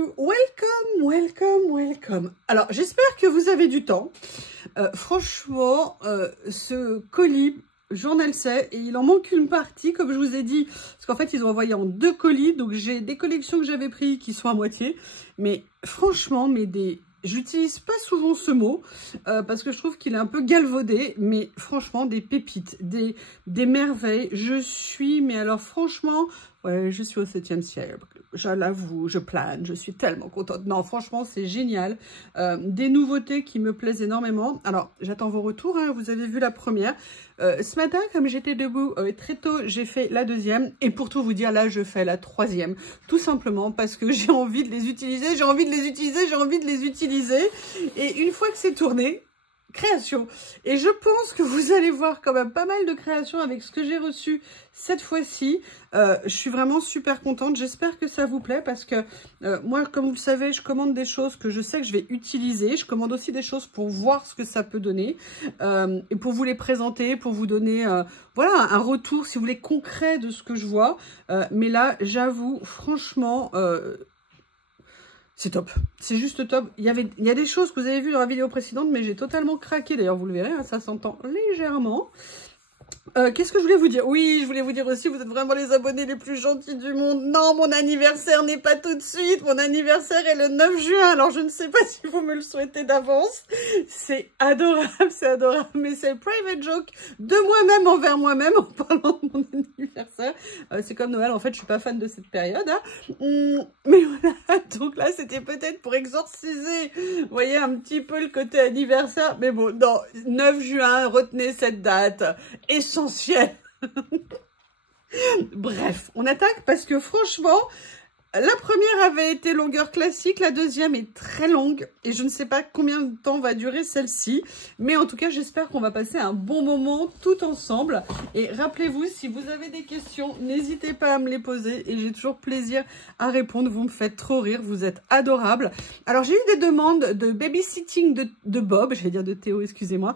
you, welcome. Alors, j'espère que vous avez du temps. Franchement, ce colis, j'en ai le sais, et il en manque une partie, comme je vous ai dit, parce qu'en fait, ils ont envoyé en 2 colis, donc j'ai des collections que j'avais prises qui sont à moitié, mais franchement, j'utilise pas souvent ce mot, parce que je trouve qu'il est un peu galvaudé, mais franchement, des pépites, des merveilles, mais alors franchement, ouais, je suis au 7e ciel, je l'avoue, je plane, je suis tellement contente. Non, franchement, c'est génial. Des nouveautés qui me plaisent énormément. Alors, j'attends vos retours, hein, vous avez vu la première. Ce matin, comme j'étais debout très tôt, j'ai fait la 2e. Et pour tout vous dire, là, je fais la 3e. Tout simplement parce que j'ai envie de les utiliser, Et une fois que c'est tourné, création. Et je pense que vous allez voir quand même pas mal de créations avec ce que j'ai reçu cette fois-ci. Je suis vraiment super contente. J'espère que ça vous plaît parce que moi, comme vous le savez, je commande des choses que je sais que je vais utiliser. Je commande aussi des choses pour voir ce que ça peut donner et pour vous les présenter, pour vous donner voilà, un retour, si vous voulez, concret de ce que je vois. Mais là, j'avoue, franchement... c'est top, c'est juste top. Il y a des choses que vous avez vues dans la vidéo précédente, mais j'ai totalement craqué. D'ailleurs, vous le verrez, hein, ça s'entend légèrement. Qu'est-ce que je voulais vous dire? Oui, je voulais vous dire aussi, vous êtes vraiment les abonnés les plus gentils du monde. Non, mon anniversaire n'est pas tout de suite. Mon anniversaire est le 9 juin. Alors, je ne sais pas si vous me le souhaitez d'avance. C'est adorable, mais c'est le private joke de moi-même envers moi-même en parlant de mon anniversaire. C'est comme Noël, en fait, je suis pas fan de cette période. Hein. Mais voilà, donc là, c'était peut-être pour exorciser, vous voyez, un petit peu le côté anniversaire. Mais bon, non, 9 juin, retenez cette date. Essentiel. Bref, on attaque parce que franchement, la première avait été longueur classique, la 2e est très longue et je ne sais pas combien de temps va durer celle-ci, mais en tout cas, j'espère qu'on va passer un bon moment tout ensemble. Et rappelez-vous, si vous avez des questions, n'hésitez pas à me les poser et j'ai toujours plaisir à répondre. Vous me faites trop rire, vous êtes adorables. Alors, j'ai eu des demandes de babysitting de Bob, j'allais dire de Théo, excusez-moi,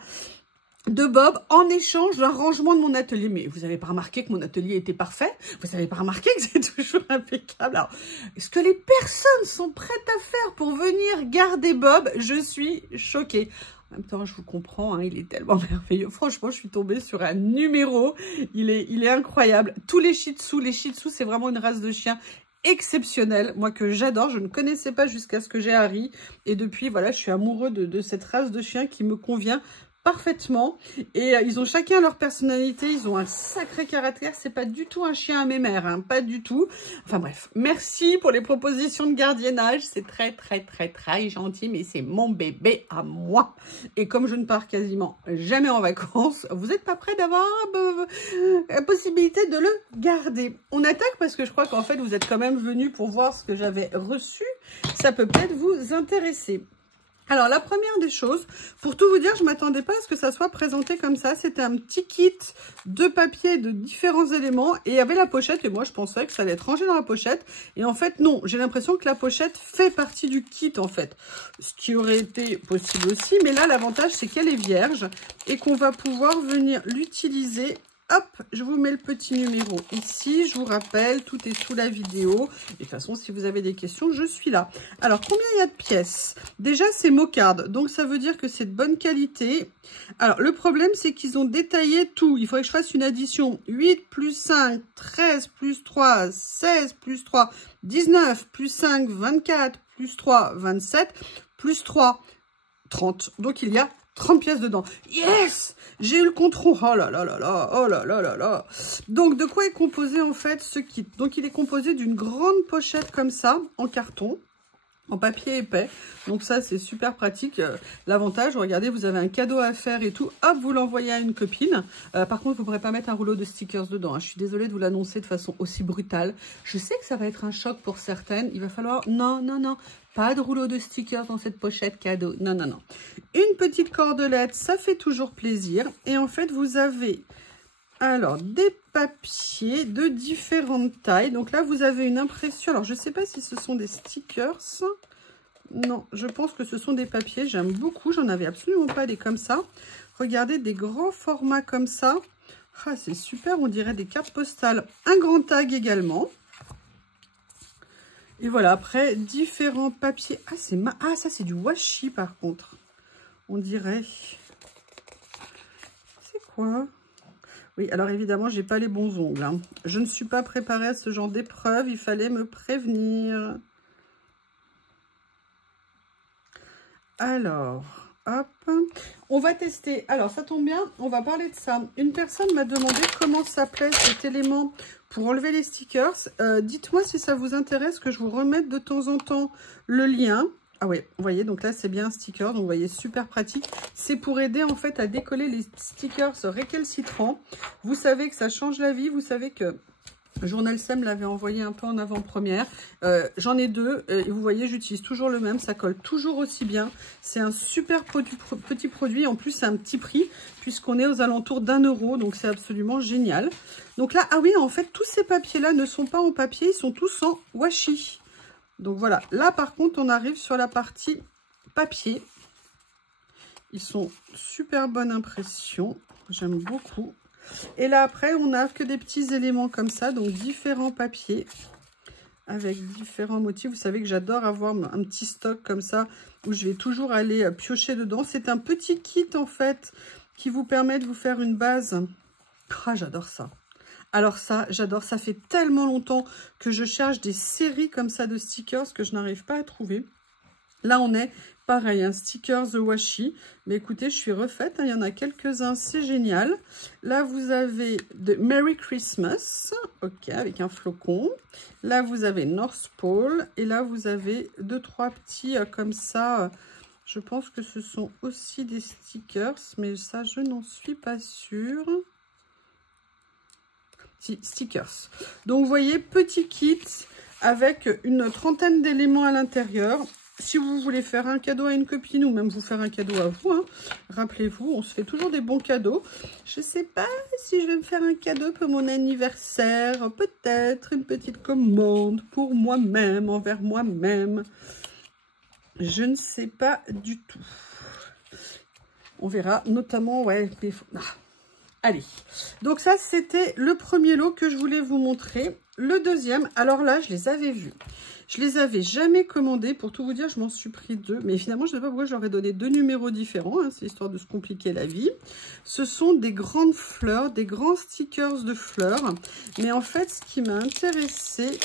de Bob en échange d'un rangement de mon atelier. Mais vous n'avez pas remarqué que mon atelier était parfait? Vous n'avez pas remarqué que c'est toujours impeccable? Alors, ce que les personnes sont prêtes à faire pour venir garder Bob, je suis choquée. En même temps, je vous comprends, hein, il est tellement merveilleux. Franchement, je suis tombée sur un numéro. Il est incroyable. Tous les Shih Tzu, c'est vraiment une race de chien exceptionnelle, moi que j'adore. Je ne connaissais pas jusqu'à ce que j'ai Harry. Et depuis, voilà, je suis amoureux de cette race de chien qui me convient parfaitement. Et ils ont chacun leur personnalité, ils ont un sacré caractère. C'est pas du tout un chien à mémère, hein, pas du tout. Enfin bref, merci pour les propositions de gardiennage, c'est très gentil, mais c'est mon bébé à moi. Et comme je ne pars quasiment jamais en vacances, vous n'êtes pas prêts d'avoir la possibilité de le garder. On attaque parce que je crois qu'en fait vous êtes quand même venus pour voir ce que j'avais reçu. Ça peut peut-être vous intéresser. Alors, la première des choses, pour tout vous dire, je ne m'attendais pas à ce que ça soit présenté comme ça. C'était un petit kit de papier de différents éléments et il y avait la pochette. Et moi, je pensais que ça allait être rangé dans la pochette. Et en fait, non. J'ai l'impression que la pochette fait partie du kit, en fait. Ce qui aurait été possible aussi. Mais là, l'avantage, c'est qu'elle est vierge et qu'on va pouvoir venir l'utiliser. Hop, je vous mets le petit numéro ici. Je vous rappelle, tout est sous la vidéo. Et de toute façon, si vous avez des questions, je suis là. Alors, combien il y a de pièces? Déjà, c'est Mocard. Donc, ça veut dire que c'est de bonne qualité. Alors, le problème, c'est qu'ils ont détaillé tout. Il faudrait que je fasse une addition. 8 plus 5, 13 plus 3, 16 plus 3, 19 plus 5, 24 plus 3, 27 plus 3, 30. Donc, il y a 30 pièces dedans. Yes! J'ai eu le contrôle. Oh là là là là. Oh là là là là. Donc, de quoi est composé en fait ce kit? Donc, il est composé d'une grande pochette comme ça, en carton, en papier épais. Donc, ça, c'est super pratique. L'avantage, regardez, vous avez un cadeau à faire et tout. Hop, vous l'envoyez à une copine. Par contre, vous ne pourrez pas mettre un rouleau de stickers dedans. Hein. Je suis désolée de vous l'annoncer de façon aussi brutale. Je sais que ça va être un choc pour certaines. Il va falloir... Non, non, non. Pas de rouleau de stickers dans cette pochette cadeau. Non, non, non. Une petite cordelette, ça fait toujours plaisir. Et en fait, vous avez alors des papiers de différentes tailles. Donc là, vous avez une impression. Alors, je ne sais pas si ce sont des stickers. Non, je pense que ce sont des papiers. J'aime beaucoup. J'en avais absolument pas des comme ça. Regardez, des grands formats comme ça. Ah, c'est super. On dirait des cartes postales. Un grand tag également. Et voilà, après, différents papiers. Ah, ça, c'est du washi, par contre. On dirait... C'est quoi? Oui, alors évidemment, j'ai pas les bons ongles. Hein. Je ne suis pas préparée à ce genre d'épreuve. Il fallait me prévenir. Alors, hop. On va tester. Alors, ça tombe bien, on va parler de ça. Une personne m'a demandé comment s'appelait cet élément pour enlever les stickers. Dites-moi si ça vous intéresse que je vous remette de temps en temps le lien. Ah oui, vous voyez, donc là, c'est bien un sticker. Donc, vous voyez, super pratique. C'est pour aider, en fait, à décoller les stickers récalcitrants. Vous savez que ça change la vie. Vous savez que Journal Sem l'avait envoyé un peu en avant-première. J'en ai deux. Et vous voyez, j'utilise toujours le même. Ça colle toujours aussi bien. C'est un super petit produit. En plus, c'est un petit prix puisqu'on est aux alentours d'1 €. Donc, c'est absolument génial. Donc là, ah oui, en fait, tous ces papiers-là ne sont pas en papier. Ils sont tous en washi. Donc voilà, là par contre on arrive sur la partie papier. Ils sont super bonne impression, j'aime beaucoup. Et là après on n'a que des petits éléments comme ça, donc différents papiers avec différents motifs. Vous savez que j'adore avoir un petit stock comme ça où je vais toujours aller piocher dedans. C'est un petit kit en fait qui vous permet de vous faire une base. Ah, j'adore ça. Alors ça, j'adore, ça fait tellement longtemps que je cherche des séries comme ça de stickers que je n'arrive pas à trouver. Là, on est pareil, un sticker The Washi. Mais écoutez, je suis refaite, hein, il y en a quelques-uns, c'est génial. Là, vous avez de Merry Christmas, ok, avec un flocon. Là, vous avez North Pole. Et là, vous avez 2-3 petits comme ça. Je pense que ce sont aussi des stickers, mais ça, je n'en suis pas sûre. Stickers. Donc vous voyez, petit kit avec une trentaine d'éléments à l'intérieur. Si vous voulez faire un cadeau à une copine ou même vous faire un cadeau à vous, hein, rappelez-vous, on se fait toujours des bons cadeaux. Je ne sais pas si je vais me faire un cadeau pour mon anniversaire, peut-être une petite commande pour moi-même, envers moi-même. Je ne sais pas du tout. On verra, notamment, ouais, allez, donc ça, c'était le premier lot que je voulais vous montrer. Le deuxième, alors là, je les avais vus. Je les avais jamais commandés. Pour tout vous dire, je m'en suis pris 2. Mais finalement, je ne sais pas pourquoi je leur ai donné 2 numéros différents. Hein, c'est histoire de se compliquer la vie. Ce sont des grandes fleurs, des grands stickers de fleurs. Mais en fait, ce qui m'a intéressée,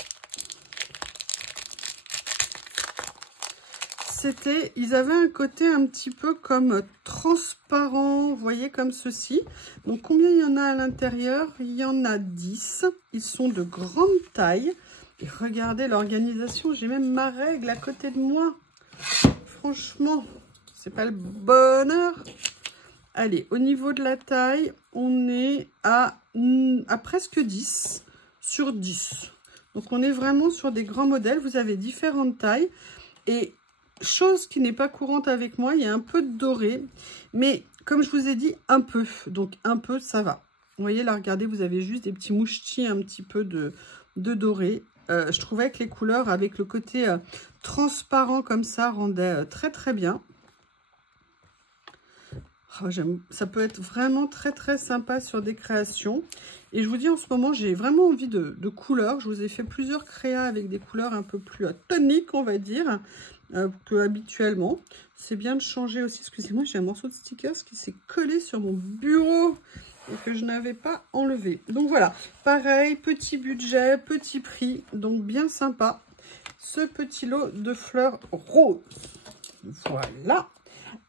c'était, ils avaient un côté un petit peu comme transparent, vous voyez, comme ceci. Donc, combien il y en a à l'intérieur? Il y en a 10. Ils sont de grande taille. Et regardez l'organisation, j'ai même ma règle à côté de moi. Franchement, c'est pas le bonheur. Allez, au niveau de la taille, on est à presque 10 sur 10. Donc, on est vraiment sur des grands modèles. Vous avez différentes tailles. Et chose qui n'est pas courante avec moi, il y a un peu de doré. Mais comme je vous ai dit, un peu. Donc, un peu, ça va. Vous voyez, là, regardez, vous avez juste des petits mouchetis, un petit peu de doré. Je trouvais que les couleurs, avec le côté transparent comme ça, rendaient très, très bien. Oh, ça peut être vraiment très très sympa sur des créations. Et je vous dis, en ce moment, j'ai vraiment envie de couleurs. Je vous ai fait plusieurs créas avec des couleurs un peu plus toniques, on va dire, que habituellement. C'est bien de changer aussi. Excusez-moi, j'ai un morceau de stickers qui s'est collé sur mon bureau et que je n'avais pas enlevé. Donc voilà, pareil, petit budget, petit prix, donc bien sympa. Ce petit lot de fleurs roses. Voilà.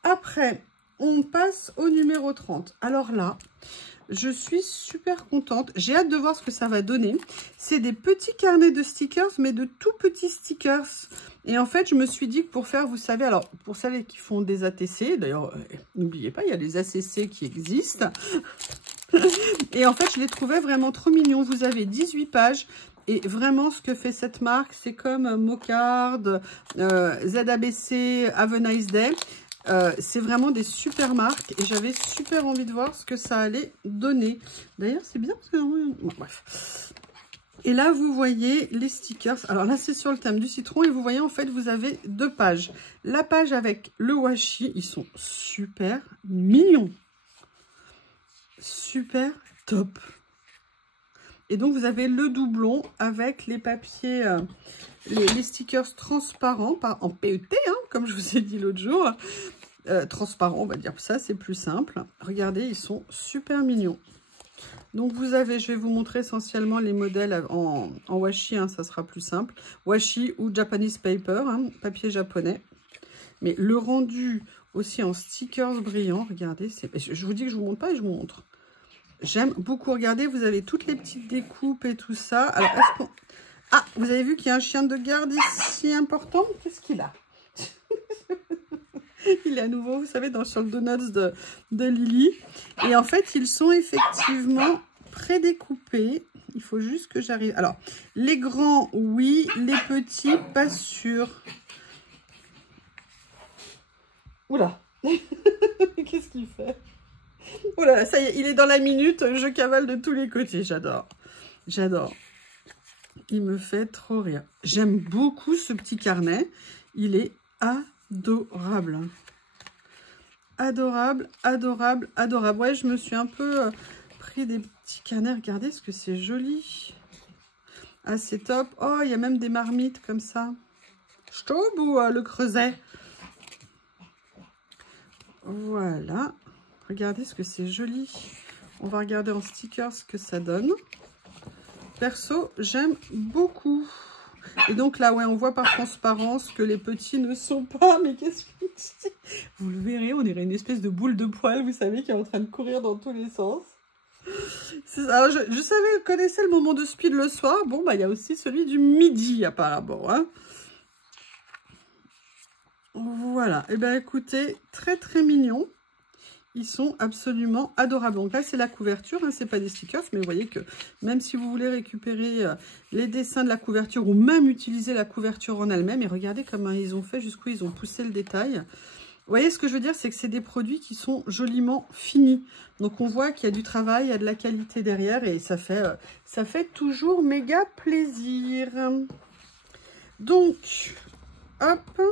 Après, on passe au numéro 30. Alors là, je suis super contente. J'ai hâte de voir ce que ça va donner. C'est des petits carnets de stickers, mais de tout petits stickers. Et en fait, je me suis dit que pour faire, vous savez, alors pour celles qui font des ATC, d'ailleurs, n'oubliez pas, il y a les ACC qui existent. Et en fait, je les trouvais vraiment trop mignons. Vous avez 18 pages. Et vraiment, ce que fait cette marque, c'est comme Mocard, ZABC, Have a Nice Day. C'est vraiment des super marques et j'avais super envie de voir ce que ça allait donner. D'ailleurs, c'est bien parce que... Bon, bref. Et là, vous voyez les stickers. Alors là, c'est sur le thème du citron et vous voyez, en fait, vous avez 2 pages. La page avec le washi, ils sont super mignons. Super top. Et donc, vous avez le doublon avec les papiers, les stickers transparents, en PET, hein, comme je vous ai dit l'autre jour. Transparents, on va dire ça, c'est plus simple. Regardez, ils sont super mignons. Donc, vous avez, je vais vous montrer essentiellement les modèles en washi, hein, ça sera plus simple. Washi ou Japanese paper, hein, papier japonais. Mais le rendu aussi en stickers brillants, regardez, je vous dis que je vous montre pas et je vous montre. J'aime beaucoup. Regardez, vous avez toutes les petites découpes et tout ça. Alors, est-ce qu'on... Ah, vous avez vu qu'il y a un chien de garde ici important. Qu'est-ce qu'il a? Il est à nouveau, vous savez, sur le donuts de Lily. Et en fait, ils sont effectivement prédécoupés. Il faut juste que j'arrive. Alors, les grands, oui. Les petits, pas sûr. Oula. Qu'est-ce qu'il fait? Oh là là, ça y est, il est dans la minute. Je cavale de tous les côtés. J'adore. J'adore. Il me fait trop rire. J'aime beaucoup ce petit carnet. Il est adorable. Adorable, adorable, adorable. Ouais, je me suis un peu pris des petits carnets. Regardez ce que c'est joli. Ah, c'est top. Oh, il y a même des marmites comme ça. Staub ou le creuset? Voilà. Regardez ce que c'est joli. On va regarder en sticker ce que ça donne. Perso, j'aime beaucoup. Et donc là, ouais, on voit par transparence que les petits ne sont pas... Mais qu'est-ce que c'est? Vous le verrez, on dirait une espèce de boule de poil, vous savez, qui est en train de courir dans tous les sens. Alors, je savais, connaissais le moment de speed le soir. Bon, bah, il y a aussi celui du midi, apparemment. Hein. Voilà. Et bien, écoutez, très, très mignon. Ils sont absolument adorables. Donc là, c'est la couverture, hein, c'est pas des stickers, mais vous voyez que même si vous voulez récupérer les dessins de la couverture ou même utiliser la couverture en elle-même, et regardez comment ils ont fait, jusqu'où ils ont poussé le détail. Vous voyez, ce que je veux dire, c'est que c'est des produits qui sont joliment finis. Donc on voit qu'il y a du travail, il y a de la qualité derrière et ça fait toujours méga plaisir. Donc, hop,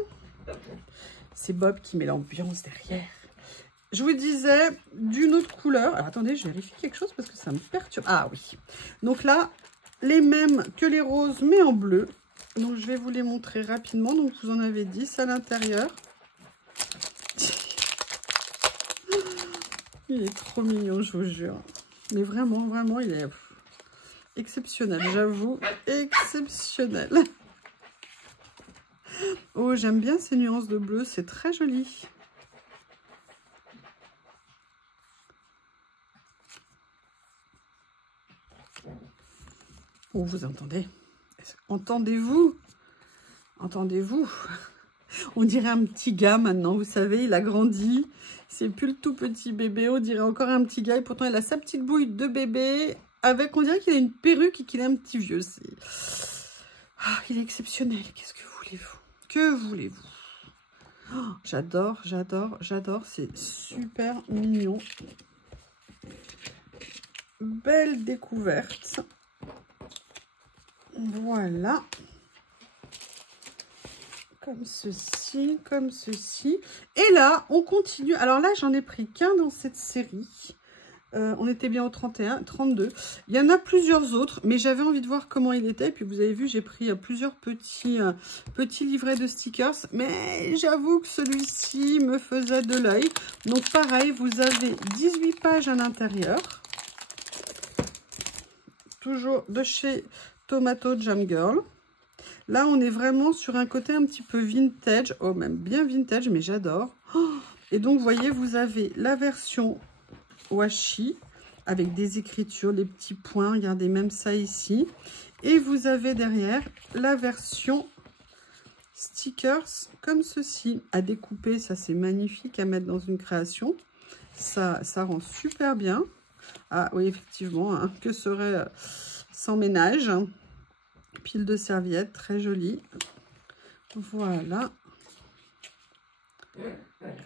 c'est Bob qui met l'ambiance derrière. Je vous disais d'une autre couleur. Alors, attendez, je vérifie quelque chose parce que ça me perturbe. Ah oui. Donc là, les mêmes que les roses, mais en bleu. Donc, je vais vous les montrer rapidement. Donc, vous en avez 10 à l'intérieur. Il est trop mignon, je vous jure. Mais vraiment, vraiment, il est exceptionnel, j'avoue. Exceptionnel. Oh, j'aime bien ces nuances de bleu. C'est très joli. Oh, vous entendez? Entendez-vous? Entendez-vous? On dirait un petit gars maintenant, vous savez, il a grandi. C'est plus le tout petit bébé, on dirait encore un petit gars. Et pourtant, il a sa petite bouille de bébé. Avec, on dirait qu'il a une perruque et qu'il est un petit vieux. Ah, il est exceptionnel. Qu'est-ce que voulez-vous? Que voulez-vous? Oh, j'adore, j'adore, j'adore. C'est super mignon. Belle découverte. Voilà, comme ceci, comme ceci. Et là, on continue. Alors là, j'en ai pris qu'un dans cette série. On était bien au 31, 32. Il y en a plusieurs autres, mais j'avais envie de voir comment il était. Et puis vous avez vu, j'ai pris plusieurs petits livrets de stickers. Mais j'avoue que celui-ci me faisait de l'œil. Donc pareil, vous avez 18 pages à l'intérieur. Toujours de chez Tomato Jam Girl. Là, on est vraiment sur un côté un petit peu vintage. Oh, même bien vintage, mais j'adore. Oh, et donc, vous voyez, vous avez la version washi avec des écritures, les petits points. Regardez, même ça ici. Et vous avez derrière la version stickers comme ceci. À découper, ça, c'est magnifique à mettre dans une création. Ça rend super bien. Ah oui, effectivement, hein, que serait sans ménage. Pile de serviettes, très jolie. Voilà.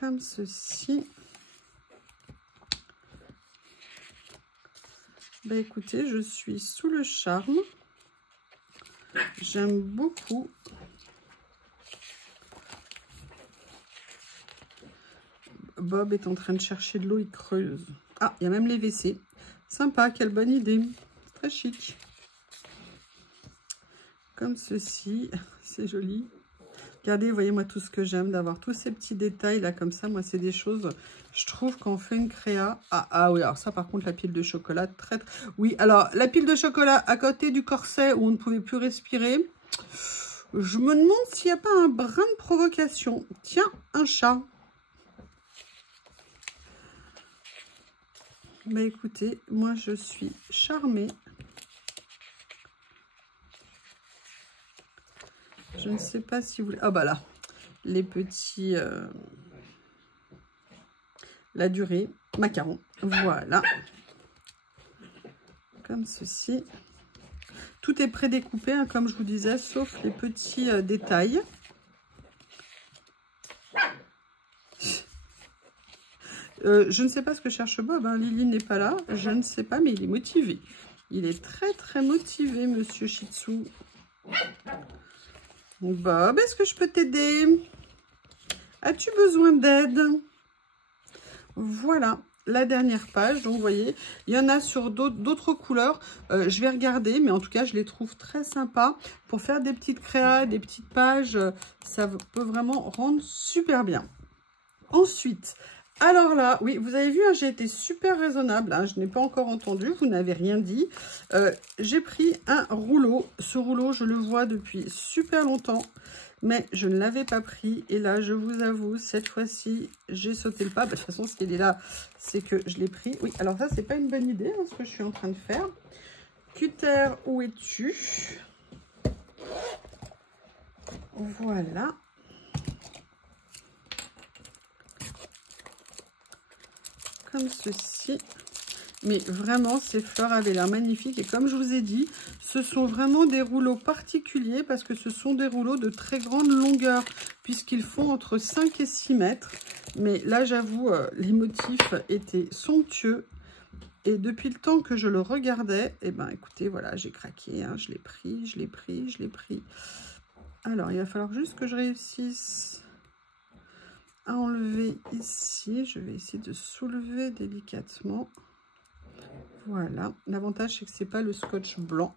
Comme ceci. Bah écoutez, je suis sous le charme. J'aime beaucoup. Bob est en train de chercher de l'eau, il creuse. Ah, il y a même les WC. Sympa, quelle bonne idée. Très chic. comme ceci. C'est joli. Regardez, voyez-moi tout ce que j'aime d'avoir tous ces petits détails là comme ça. Moi, c'est des choses, je trouve qu'on fait une créa. Ah oui, alors ça par contre, la pile de chocolat, oui, alors la pile de chocolat à côté du corset où on ne pouvait plus respirer. Je me demande s'il n'y a pas un brin de provocation. Tiens, un chat. Bah écoutez, moi je suis charmée. Je ne sais pas si vous... Ah bah là, les petits... la durée, macarons. Voilà. Comme ceci. Tout est prédécoupé, hein, comme je vous disais, sauf les petits détails. Je ne sais pas ce que cherche Bob, hein. Lily n'est pas là, je ne sais pas, mais il est motivé. Il est très très motivé, monsieur Shih Tzu. Bob, est-ce que je peux t'aider? As-tu besoin d'aide? Voilà, la dernière page. Donc, vous voyez, il y en a sur d'autres couleurs. Je vais regarder, mais en tout cas, je les trouve très sympas. Pour faire des petites créas, des petites pages, ça peut vraiment rendre super bien. Ensuite... Alors là, oui, vous avez vu, hein, j'ai été super raisonnable, hein, je n'ai pas encore entendu, vous n'avez rien dit. J'ai pris un rouleau. Ce rouleau, je le vois depuis super longtemps, mais je ne l'avais pas pris. Et là, je vous avoue, cette fois-ci, j'ai sauté le pas. De toute façon, ce qui est là, c'est que je l'ai pris. Oui, alors ça, c'est pas une bonne idée, hein, ce que je suis en train de faire. Cutter, où es-tu? Voilà. Comme ceci. Mais vraiment, ces fleurs avaient l'air magnifiques. Et comme je vous ai dit, ce sont vraiment des rouleaux particuliers parce que ce sont des rouleaux de très grande longueur puisqu'ils font entre 5 et 6 mètres. Mais là, j'avoue, les motifs étaient somptueux. Et depuis le temps que je le regardais, eh ben, écoutez, voilà, j'ai craqué. Hein, je l'ai pris, je l'ai pris, je l'ai pris. Alors, il va falloir juste que je réussisse à enlever ici. Je vais essayer de soulever délicatement. Voilà. L'avantage, c'est que c'est pas le scotch blanc.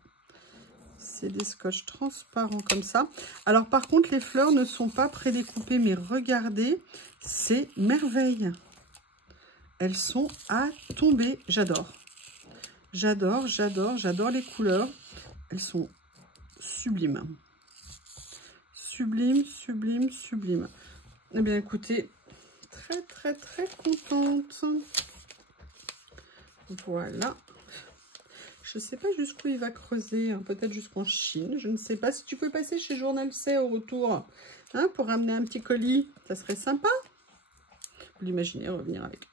C'est des scotch transparents comme ça. Alors, par contre, les fleurs ne sont pas prédécoupées, mais regardez, c'est merveille. Elles sont à tomber. J'adore. J'adore, j'adore, j'adore les couleurs. Elles sont sublimes. Sublime, sublime, sublime. Eh bien, écoutez, très, très, très contente. Voilà. Je ne sais pas jusqu'où il va creuser, hein, peut-être jusqu'en Chine. Je ne sais pas. Si tu peux passer chez Journal C au retour, hein, pour ramener un petit colis, ça serait sympa. Vous l'imaginez revenir avec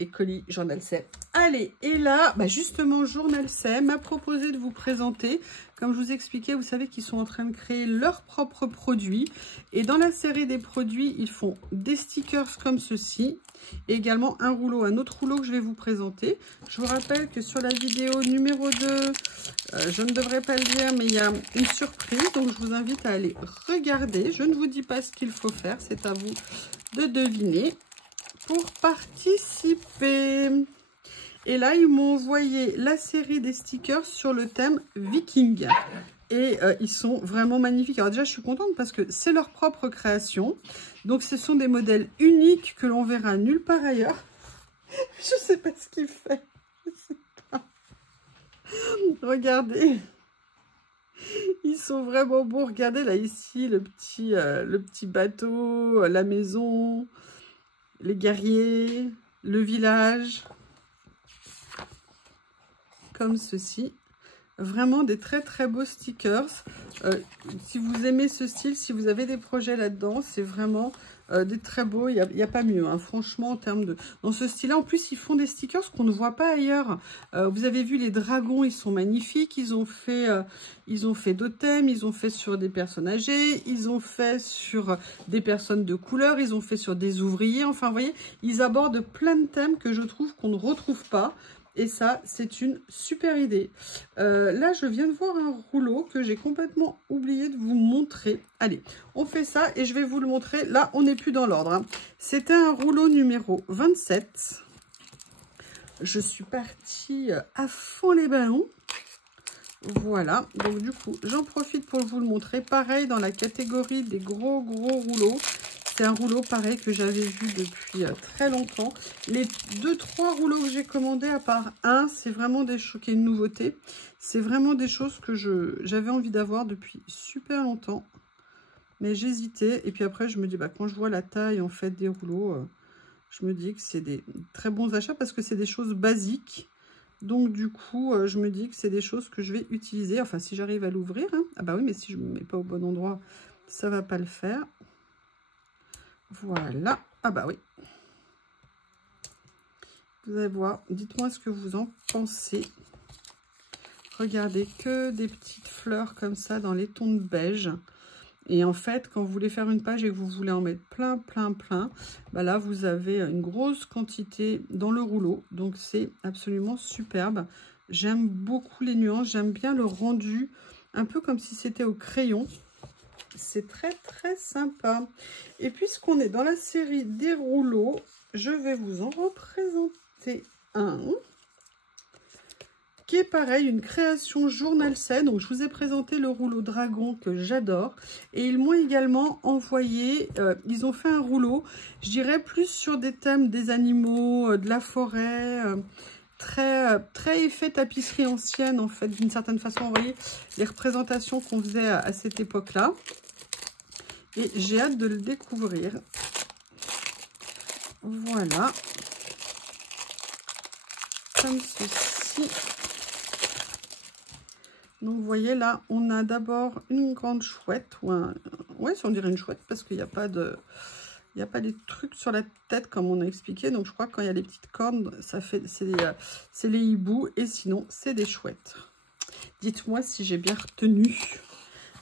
les colis Journal C. Allez, et là, bah justement, Journal C m'a proposé de vous présenter, comme je vous expliquais, vous savez qu'ils sont en train de créer leurs propres produits. Et dans la série des produits, ils font des stickers comme ceci. Et également un rouleau, un autre rouleau que je vais vous présenter. Je vous rappelle que sur la vidéo numéro 2, je ne devrais pas le dire, mais il y a une surprise. Donc, je vous invite à aller regarder. Je ne vous dis pas ce qu'il faut faire, c'est à vous de deviner pour participer. Et là, ils m'ont envoyé la série des stickers sur le thème Viking. Et ils sont vraiment magnifiques. Alors déjà, je suis contente parce que c'est leur propre création. Donc, ce sont des modèles uniques que l'on verra nulle part ailleurs. Je ne sais pas ce qu'il fait. Je sais pas. Regardez. Ils sont vraiment beaux. Regardez là, ici, le petit bateau, la maison, les guerriers, le village. Comme ceci. Vraiment des très très beaux stickers. Si vous aimez ce style, si vous avez des projets là-dedans, c'est vraiment des très beaux. Il n'y a pas mieux, hein, franchement, en termes de... Dans ce style-là, en plus, ils font des stickers qu'on ne voit pas ailleurs. Vous avez vu les dragons, ils sont magnifiques. Ils ont fait d'autem, ils ont fait sur des personnes âgées, ils ont fait sur des personnes de couleur, ils ont fait sur des ouvriers. Enfin, vous voyez, ils abordent plein de thèmes que je trouve qu'on ne retrouve pas. Et ça, c'est une super idée. Là, je viens de voir un rouleau que j'ai complètement oublié de vous montrer. Allez, on fait ça et je vais vous le montrer. Là, on n'est plus dans l'ordre, hein. C'était un rouleau numéro 27. Je suis partie à fond les ballons. Voilà, donc du coup, j'en profite pour vous le montrer. Pareil, dans la catégorie des gros rouleaux. C'est un rouleau pareil que j'avais vu depuis très longtemps. Les 2-3 rouleaux que j'ai commandés, à part un, c'est vraiment des choses qui est une nouveauté. C'est vraiment des choses que j'avais envie d'avoir depuis super longtemps. Mais j'hésitais. Et puis après, je me dis, bah, quand je vois la taille en fait des rouleaux, je me dis que c'est des très bons achats parce que c'est des choses basiques. Donc du coup, je me dis que c'est des choses que je vais utiliser. Enfin, si j'arrive à l'ouvrir. Hein. Ah bah oui, mais si je ne me mets pas au bon endroit, ça va pas le faire. Voilà. Ah bah oui. Vous allez voir. Dites-moi ce que vous en pensez. Regardez, que des petites fleurs comme ça dans les tons de beige. Et en fait, quand vous voulez faire une page et que vous voulez en mettre plein, bah là, vous avez une grosse quantité dans le rouleau. Donc, c'est absolument superbe. J'aime beaucoup les nuances. J'aime bien le rendu, un peu comme si c'était au crayon. C'est très sympa. Et puisqu'on est dans la série des rouleaux, je vais vous en représenter un qui est pareil, une création Journal C. Donc je vous ai présenté le rouleau dragon que j'adore. Et ils m'ont également envoyé, ils ont fait un rouleau, je dirais plus sur des thèmes des animaux, de la forêt, très effet tapisserie ancienne en fait, d'une certaine façon. Vous voyez les représentations qu'on faisait à cette époque-là. Et j'ai hâte de le découvrir. Voilà. Comme ceci. Donc, vous voyez, là, on a d'abord une grande chouette. Ou un... Ouais, on dirait une chouette parce qu'il n'y a pas de... Il n'y a pas des trucs sur la tête comme on a expliqué. Donc, je crois que quand il y a les petites cornes, c'est les hiboux. Et sinon, c'est des chouettes. Dites-moi si j'ai bien retenu.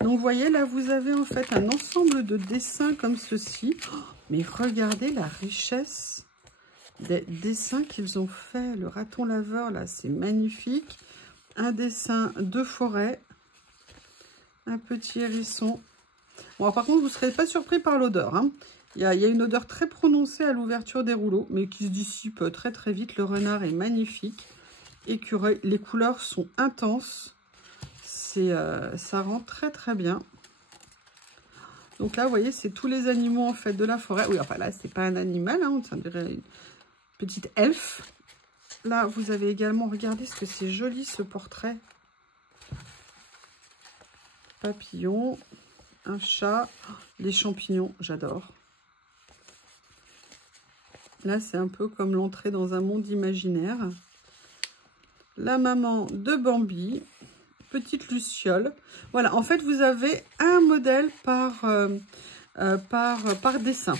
Donc, vous voyez, là, vous avez en fait un ensemble de dessins comme ceci. Oh, mais regardez la richesse des dessins qu'ils ont fait. Le raton laveur, là, c'est magnifique. Un dessin de forêt. Un petit hérisson. Bon, par contre, vous ne serez pas surpris par l'odeur. Hein. Il y a une odeur très prononcée à l'ouverture des rouleaux, mais qui se dissipe très vite. Le renard est magnifique. Écureuil, les couleurs sont intenses. Ça rend très bien. Donc là, vous voyez, c'est tous les animaux en fait de la forêt. Oui, enfin là, c'est pas un animal, hein, on dirait une petite elfe. Là, vous avez également, regardez ce que c'est joli ce portrait. Papillon, un chat, des champignons, j'adore. Là, c'est un peu comme l'entrée dans un monde imaginaire. La maman de Bambi. Petite luciole. Voilà, en fait, vous avez un modèle par dessin.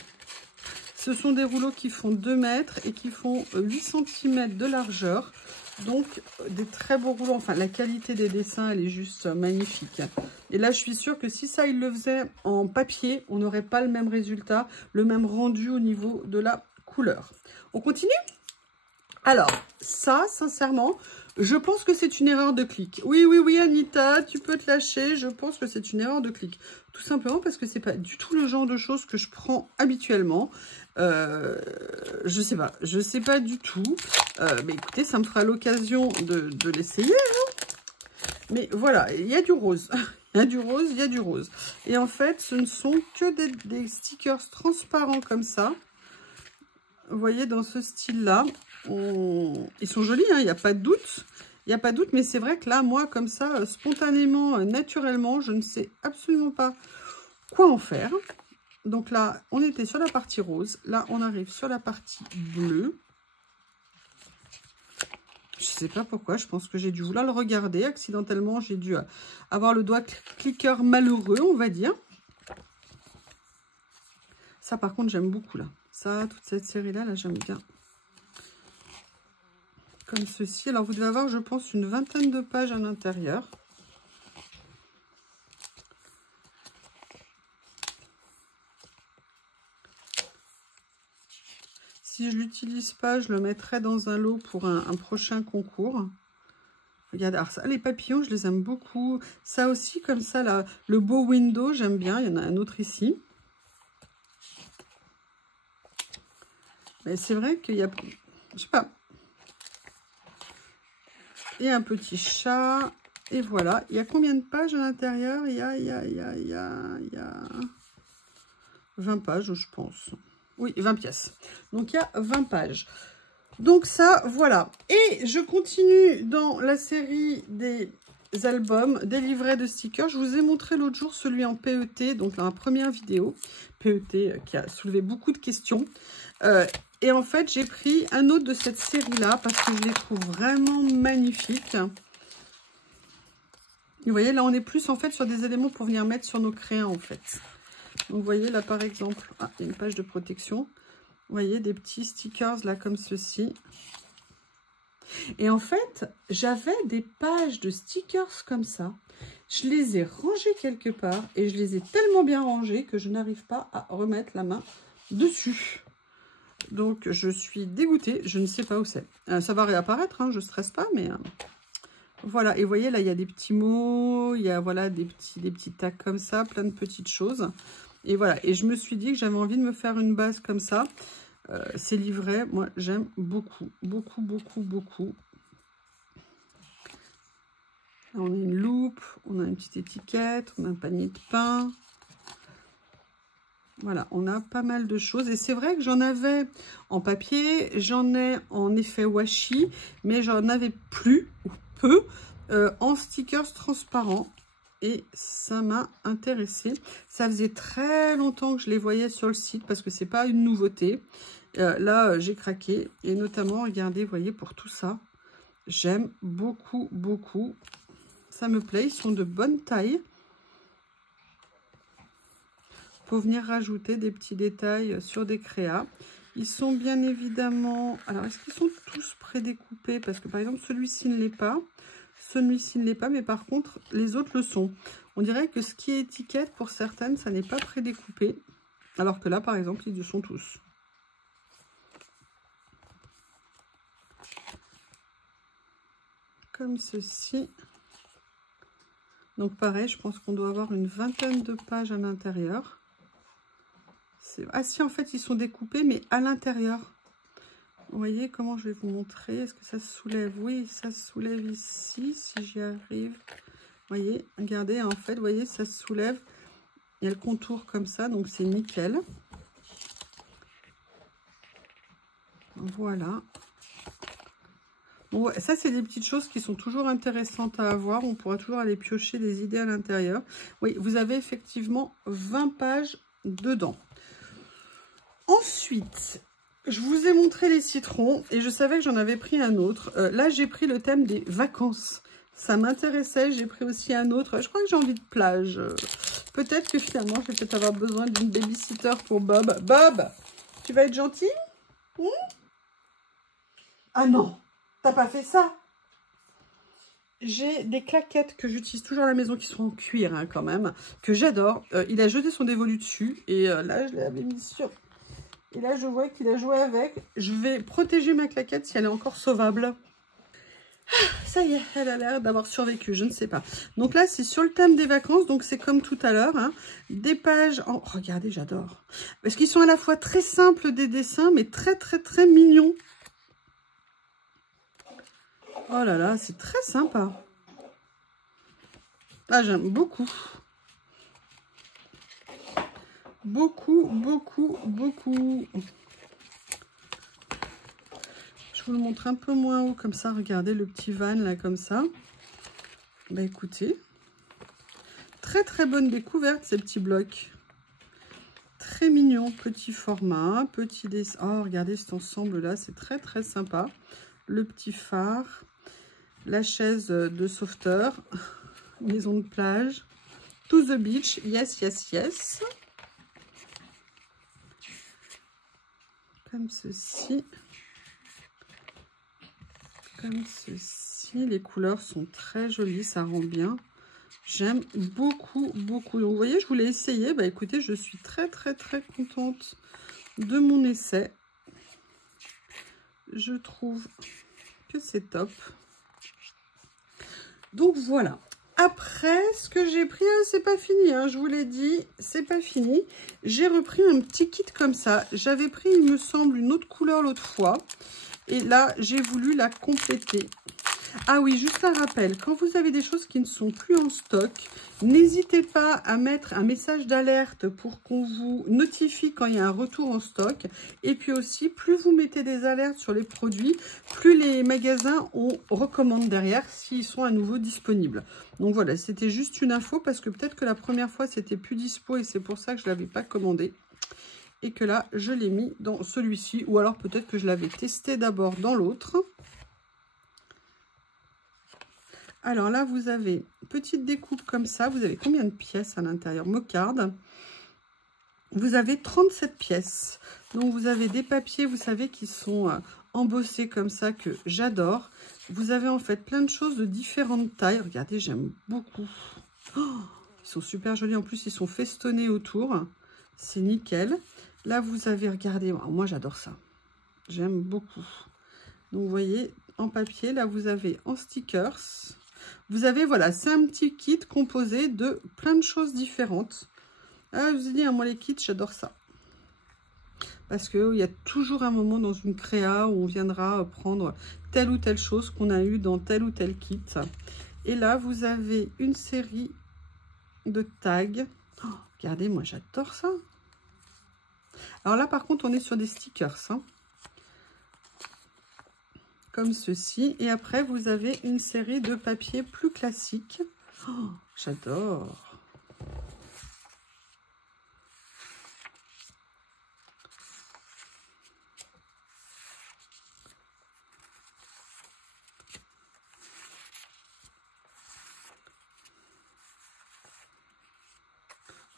Ce sont des rouleaux qui font 2 mètres et qui font 8 cm de largeur. Donc, des très beaux rouleaux. Enfin, la qualité des dessins, elle est juste magnifique. Et là, je suis sûre que si ça, il le faisait en papier, on n'aurait pas le même résultat, le même rendu au niveau de la couleur. On continue ? Alors, ça, sincèrement, je pense que c'est une erreur de clic. Oui, Anita, tu peux te lâcher. Je pense que c'est une erreur de clic. Tout simplement parce que c'est pas du tout le genre de choses que je prends habituellement. Je sais pas du tout. Mais écoutez, ça me fera l'occasion de l'essayer. Hein. Mais voilà, il y a du rose. Il y a du rose. Et en fait, ce ne sont que des stickers transparents comme ça. Vous voyez, dans ce style-là. Ils sont jolis, hein, il n'y a pas de doute. Il n'y a pas de doute, mais c'est vrai que là, moi, comme ça, spontanément, naturellement, je ne sais absolument pas quoi en faire. Donc là, on était sur la partie rose. Là, on arrive sur la partie bleue. Je ne sais pas pourquoi, je pense que j'ai dû vouloir le regarder. Accidentellement, j'ai dû avoir le doigt cliqueur malheureux, on va dire. Ça, par contre, j'aime beaucoup, là. Ça, toute cette série-là, là, j'aime bien. Comme ceci. Alors, vous devez avoir, je pense, une vingtaine de pages à l'intérieur. Si je ne l'utilise pas, je le mettrai dans un lot pour un prochain concours. Regardez, alors ça, les papillons, je les aime beaucoup. Ça aussi, comme ça, là, le beau window, j'aime bien. Il y en a un autre ici. Mais c'est vrai qu'il y a... Je sais pas. Et un petit chat. Et voilà. Il y a combien de pages à l'intérieur? Il y a 20 pages, je pense. Oui, 20 pièces. Donc, il y a 20 pages. Donc, ça, voilà. Et je continue dans la série des albums, des livrets de stickers. Je vous ai montré l'autre jour celui en PET, donc dans la première vidéo. PET qui a soulevé beaucoup de questions. Et en fait, j'ai pris un autre de cette série-là parce que je les trouve vraiment magnifiques. Et vous voyez, là, on est plus en fait sur des éléments pour venir mettre sur nos crayons, en fait. Donc, vous voyez, là, par exemple, il y a une page de protection. Vous voyez, des petits stickers, là, comme ceci. Et en fait, j'avais des pages de stickers comme ça. Je les ai rangés quelque part et je les ai tellement bien rangés que je n'arrive pas à remettre la main dessus. Donc, je suis dégoûtée. Je ne sais pas où c'est. Ça va réapparaître, hein, je ne stresse pas, mais... voilà, et vous voyez, là, il y a des petits mots, il y a voilà, des petits tags comme ça, plein de petites choses. Et voilà, et je me suis dit que j'avais envie de me faire une base comme ça. Ces livrets, moi, j'aime beaucoup, beaucoup, beaucoup, beaucoup. Là, on a une loupe, on a une petite étiquette, on a un panier de pain. Voilà, on a pas mal de choses. Et c'est vrai que j'en avais en papier, j'en ai en effet washi, mais j'en avais plus, ou peu, en stickers transparents. Et ça m'a intéressée. Ça faisait très longtemps que je les voyais sur le site parce que c'est pas une nouveauté. Là, j'ai craqué. Et notamment, regardez, vous voyez, pour tout ça, j'aime beaucoup, beaucoup. Ça me plaît, ils sont de bonne taille. Pour venir rajouter des petits détails sur des créas. Ils sont bien évidemment... Alors, est-ce qu'ils sont tous prédécoupés? Parce que, par exemple, celui-ci ne l'est pas. Celui-ci ne l'est pas, mais par contre, les autres le sont. On dirait que ce qui est étiquette, pour certaines, ça n'est pas prédécoupé. Alors que là, par exemple, ils le sont tous. Comme ceci. Donc, pareil, je pense qu'on doit avoir une vingtaine de pages à l'intérieur. Ah si, en fait, ils sont découpés, mais à l'intérieur. Vous voyez comment je vais vous montrer? Est-ce que ça se soulève? Oui, ça se soulève ici, si j'y arrive. Vous voyez, regardez, en fait, vous voyez, ça se soulève. Il y a le contour comme ça, donc c'est nickel. Voilà. Bon, ça, c'est des petites choses qui sont toujours intéressantes à avoir. On pourra toujours aller piocher des idées à l'intérieur. Oui, vous avez effectivement 20 pages dedans. Ensuite, je vous ai montré les citrons et je savais que j'en avais pris un autre. Là, j'ai pris le thème des vacances. Ça m'intéressait. J'ai pris aussi un autre. Je crois que j'ai envie de plage. Peut-être que finalement, je vais peut-être avoir besoin d'une babysitter pour Bob. Bob, tu vas être gentil? Ah non, t'as pas fait ça? J'ai des claquettes que j'utilise toujours à la maison qui sont en cuir hein, quand même, que j'adore. Il a jeté son dévolu dessus et là, je l'avais mis sur... Et là, je vois qu'il a joué avec. Je vais protéger ma claquette si elle est encore sauvable. Ah, ça y est, elle a l'air d'avoir survécu, je ne sais pas. Donc là, c'est sur le thème des vacances. Donc, c'est comme tout à l'heure. Hein, des pages... Oh, regardez, j'adore. Parce qu'ils sont à la fois très simples des dessins, mais très, très, très mignons. Oh là là, c'est très sympa. Ah, j'aime beaucoup. Beaucoup, beaucoup, beaucoup. Je vous le montre un peu moins haut, comme ça. Regardez le petit van, là, comme ça. Bah, écoutez. Très, très bonne découverte, ces petits blocs. Très mignon. Petit format, petit dessin. Oh, regardez cet ensemble-là, c'est très, très sympa. Le petit phare. La chaise de sauveteur. Maison de plage. To the beach. Yes, yes, yes. Comme ceci. Comme ceci. Les couleurs sont très jolies, ça rend bien. J'aime beaucoup, beaucoup. Donc, vous voyez, je voulais essayer. Bah, écoutez, je suis très, très, très contente de mon essai. Je trouve que c'est top. Donc, voilà. Après, ce que j'ai pris, c'est pas fini, hein, je vous l'ai dit, c'est pas fini. J'ai repris un petit kit comme ça. J'avais pris, il me semble, une autre couleur l'autre fois. Et là, j'ai voulu la compléter. Ah oui, juste un rappel, quand vous avez des choses qui ne sont plus en stock, n'hésitez pas à mettre un message d'alerte pour qu'on vous notifie quand il y a un retour en stock. Et puis aussi, plus vous mettez des alertes sur les produits, plus les magasins recommandent derrière s'ils sont à nouveau disponibles. Donc voilà, c'était juste une info parce que peut-être que la première fois, c'était plus dispo et c'est pour ça que je ne l'avais pas commandé. Et que là, je l'ai mis dans celui-ci. Ou alors peut-être que je l'avais testé d'abord dans l'autre. Alors là, vous avez petite découpe comme ça. Vous avez combien de pièces à l'intérieur? Mocarde. Vous avez 37 pièces. Donc vous avez des papiers, vous savez, qui sont embossés comme ça, que j'adore. Vous avez en fait plein de choses de différentes tailles. Regardez, j'aime beaucoup. Oh, ils sont super jolis. En plus, ils sont festonnés autour. C'est nickel. Là, vous avez, regardez, moi j'adore ça. J'aime beaucoup. Donc, vous voyez, en papier, là, vous avez en stickers. Vous avez, voilà, c'est un petit kit composé de plein de choses différentes. Ah, je vous ai dit, moi, les kits, j'adore ça. Parce qu'il y a toujours un moment dans une créa où on viendra prendre telle ou telle chose qu'on a eu dans tel ou tel kit. Et là, vous avez une série de tags. Oh, regardez, moi, j'adore ça. Alors là, par contre, on est sur des stickers, hein, comme ceci. Et après, vous avez une série de papiers plus classiques. Oh, j'adore.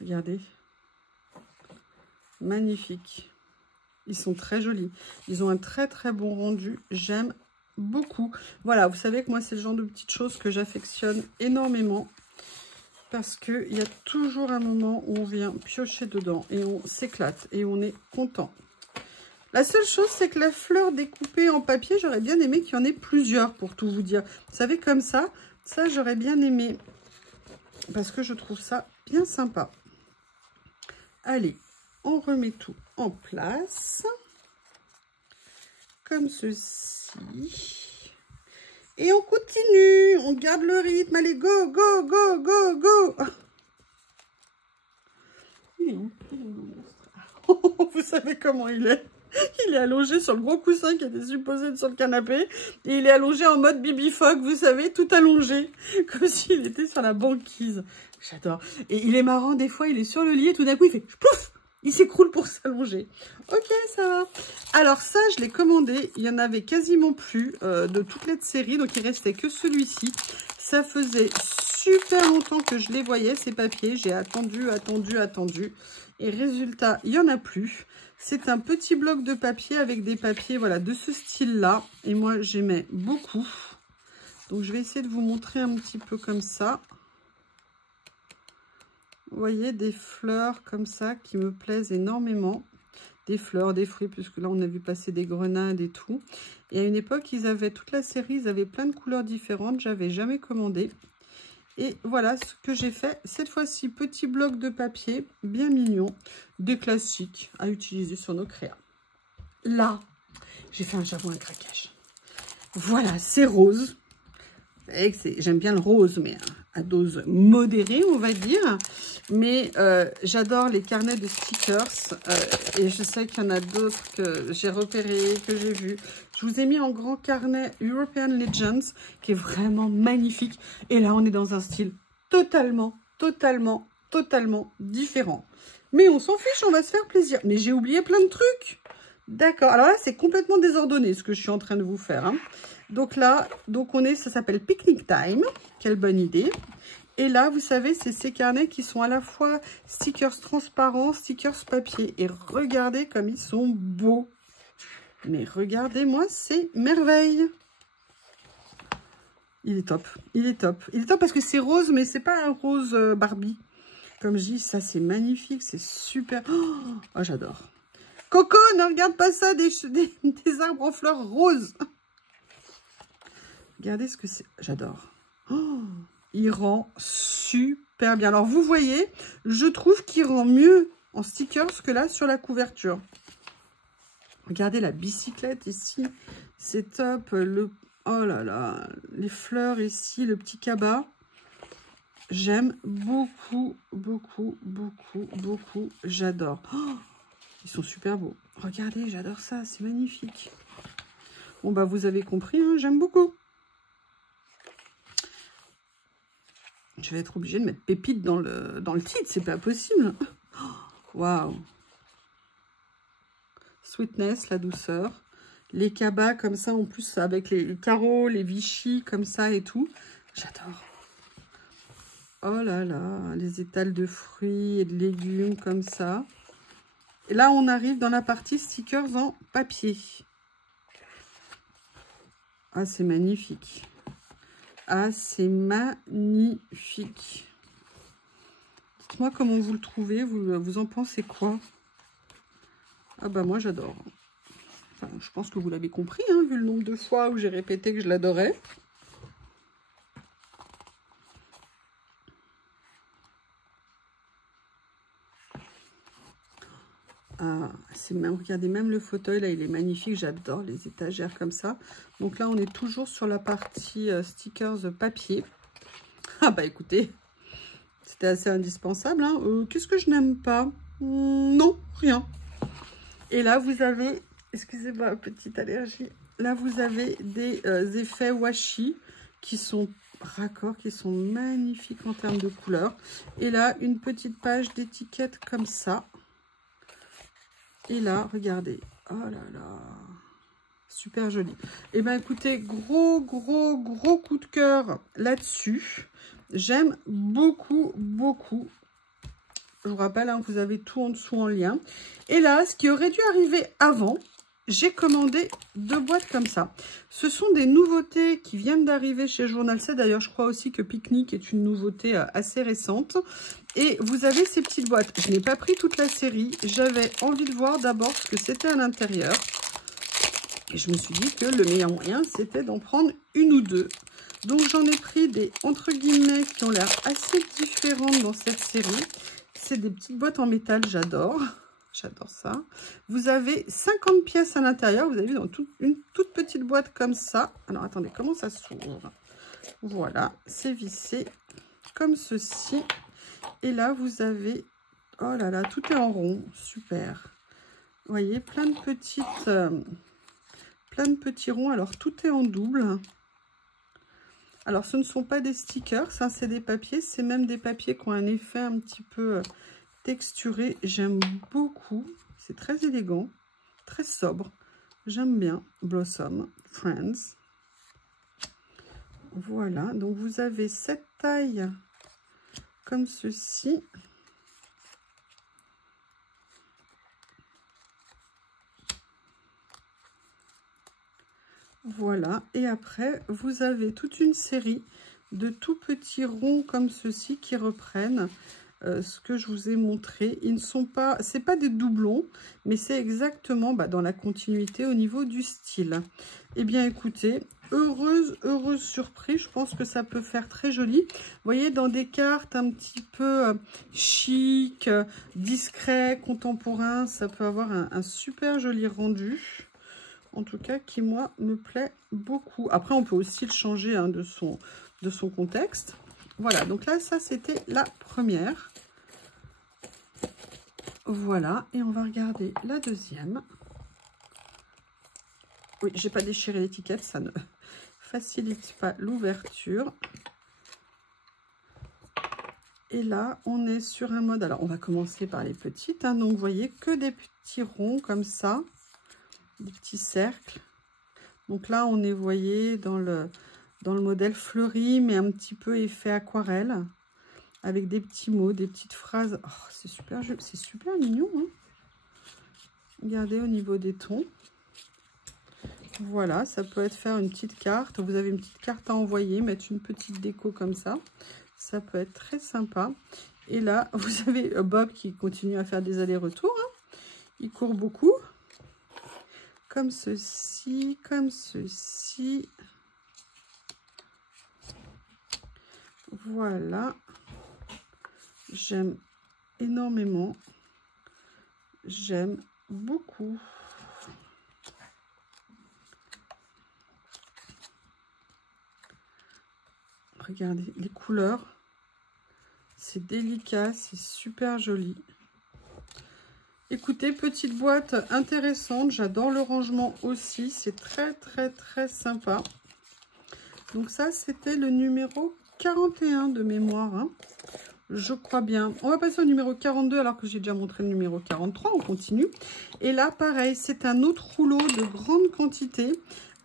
Regardez. Magnifique. Ils sont très jolis. Ils ont un très très bon rendu. J'aime beaucoup. Voilà, vous savez que moi, c'est le genre de petites choses que j'affectionne énormément. Parce qu'il y a toujours un moment où on vient piocher dedans et on s'éclate et on est content. La seule chose, c'est que la fleur découpée en papier, j'aurais bien aimé qu'il y en ait plusieurs, pour tout vous dire. Vous savez, comme ça j'aurais bien aimé. Parce que je trouve ça bien sympa. Allez, on remet tout en place. Comme ceci. Et on continue. On garde le rythme. Allez, go, go, go, go, go. Il est où? Il est où, le monstre? Vous savez comment il est? Il est allongé sur le gros coussin qui était supposé être sur le canapé. Et il est allongé en mode Bibi Fogg, vous savez, tout allongé. Comme s'il était sur la banquise. J'adore. Et il est marrant, des fois, il est sur le lit et tout d'un coup, il fait plouf! Il s'écroule pour s'allonger. Ok, ça va. Alors ça, je l'ai commandé. Il n'y en avait quasiment plus de toute cette série. Donc, il restait que celui-ci. Ça faisait super longtemps que je les voyais, ces papiers. J'ai attendu. Et résultat, il n'y en a plus. C'est un petit bloc de papier avec des papiers, voilà, de ce style-là. Et moi, j'aimais beaucoup. Donc, je vais essayer de vous montrer un petit peu comme ça. Vous voyez, des fleurs comme ça qui me plaisent énormément. Des fleurs, des fruits, puisque là, on a vu passer des grenades et tout. Et à une époque, ils avaient toute la série, ils avaient plein de couleurs différentes. J'avais jamais commandé. Et voilà ce que j'ai fait. Cette fois-ci, petit bloc de papier, bien mignon. Des classiques à utiliser sur nos créas. Là, j'ai fait j'avoue un craquage. Voilà, c'est rose. J'aime bien le rose, mais à dose modérée, on va dire. Mais j'adore les carnets de stickers. Et je sais qu'il y en a d'autres que j'ai repérés, que j'ai vus. Je vous ai mis en grand carnet European Legends, qui est vraiment magnifique. Et là, on est dans un style totalement différent. Mais on s'en fiche, on va se faire plaisir. Mais j'ai oublié plein de trucs. D'accord. Alors là, c'est complètement désordonné, ce que je suis en train de vous faire, hein. Donc là, ça s'appelle Picnic Time. Quelle bonne idée. Et là, vous savez, c'est ces carnets qui sont à la fois stickers transparents, stickers papier. Et regardez comme ils sont beaux. Mais regardez-moi, c'est merveille. Il est top. Il est top. Il est top parce que c'est rose, mais c'est pas un rose Barbie. Comme je dis, ça, c'est magnifique. C'est super. Oh, j'adore. Coco, ne regarde pas ça, des arbres en fleurs roses. Regardez ce que c'est. J'adore. Oh, il rend super bien. Alors, vous voyez, je trouve qu'il rend mieux en stickers que là sur la couverture. Regardez la bicyclette ici. C'est top. Oh là là, les fleurs ici, le petit cabas. J'aime beaucoup, beaucoup, beaucoup, beaucoup. J'adore. Oh, ils sont super beaux. Regardez, j'adore ça, c'est magnifique. Bon, bah, vous avez compris, hein, j'aime beaucoup. Je vais être obligée de mettre pépite dans le titre, c'est pas possible. Waouh. Sweetness, la douceur. Les cabas comme ça, en plus, avec les carreaux, les Vichy, comme ça et tout. J'adore. Oh là là, les étals de fruits et de légumes comme ça. Et là, on arrive dans la partie stickers en papier. Ah, c'est magnifique. Ah, c'est magnifique. Dites-moi comment vous le trouvez. Vous en pensez quoi? Ah bah moi, j'adore. Enfin, je pense que vous l'avez compris, hein, vu le nombre de fois où j'ai répété que je l'adorais. Ah, regardez, même le fauteuil, là, il est magnifique. J'adore les étagères comme ça. Donc là, on est toujours sur la partie stickers papier. Ah bah écoutez, c'était assez indispensable. Hein. Qu'est-ce que je n'aime pas? Non, rien. Et là, vous avez, excusez-moi, petite allergie. Là, vous avez des effets washi qui sont raccords, qui sont magnifiques en termes de couleurs. Et là, une petite page d'étiquette comme ça. Et là, regardez. Oh là là. Super joli. Et bien, écoutez, gros coup de cœur là-dessus. J'aime beaucoup, beaucoup. Je vous rappelle, hein, vous avez tout en dessous en lien. Et là, ce qui aurait dû arriver avant, j'ai commandé 2 boîtes comme ça. Ce sont des nouveautés qui viennent d'arriver chez Journal C. D'ailleurs, je crois aussi que Picnic est une nouveauté assez récente. Et vous avez ces petites boîtes. Je n'ai pas pris toute la série. J'avais envie de voir d'abord ce que c'était à l'intérieur. Et je me suis dit que le meilleur moyen, c'était d'en prendre une ou deux. Donc, j'en ai pris des, entre guillemets, qui ont l'air assez différentes dans cette série. C'est des petites boîtes en métal, j'adore. J'adore ça. Vous avez 50 pièces à l'intérieur. Vous avez vu dans une toute petite boîte comme ça. Alors, attendez, comment ça s'ouvre? Voilà, c'est vissé comme ceci. Et là, vous avez... Oh là là, tout est en rond. Super. Vous voyez, plein de petits ronds. Alors, tout est en double. Alors, ce ne sont pas des stickers, ça, c'est des papiers. C'est même des papiers qui ont un effet un petit peu texturé. J'aime beaucoup. C'est très élégant, très sobre. J'aime bien. Blossom, Friends. Voilà. Donc, vous avez cette taille comme ceci. Voilà, et après, vous avez toute une série de tout petits ronds comme ceci qui reprennent ce que je vous ai montré. Ils ne sont pas, c'est pas des doublons, mais c'est exactement dans la continuité au niveau du style. Eh bien, écoutez, heureuse surprise. Je pense que ça peut faire très joli. Vous voyez, dans des cartes un petit peu chic, discret, contemporain, ça peut avoir un super joli rendu. En tout cas, qui, moi, me plaît beaucoup. Après, on peut aussi le changer hein, de son contexte. Voilà, donc là, ça, c'était la première. Voilà, et on va regarder la deuxième. Oui, j'ai pas déchiré l'étiquette, ça ne facilite pas l'ouverture. Et là, on est sur un mode... Alors, on va commencer par les petites. Hein, donc, vous voyez que des petits ronds comme ça. Des petits cercles. Donc là, on est, vous voyez, dans le modèle fleuri, mais un petit peu effet aquarelle, avec des petits mots, des petites phrases. Oh, c'est super mignon. Hein, regardez au niveau des tons. Voilà, ça peut être faire une petite carte. Vous avez une petite carte à envoyer, mettre une petite déco comme ça. Ça peut être très sympa. Et là, vous avez Bob qui continue à faire des allers-retours. Hein. Il court beaucoup. Comme ceci, comme ceci. Voilà. J'aime énormément. J'aime beaucoup. regardez les couleurs. C'est délicat, c'est super joli. Écoutez, petite boîte intéressante. J'adore le rangement aussi. C'est très sympa. Donc ça, c'était le numéro 41 de mémoire. Hein. Je crois bien. On va passer au numéro 42 alors que j'ai déjà montré le numéro 43. On continue. Et là, pareil, c'est un autre rouleau de grande quantité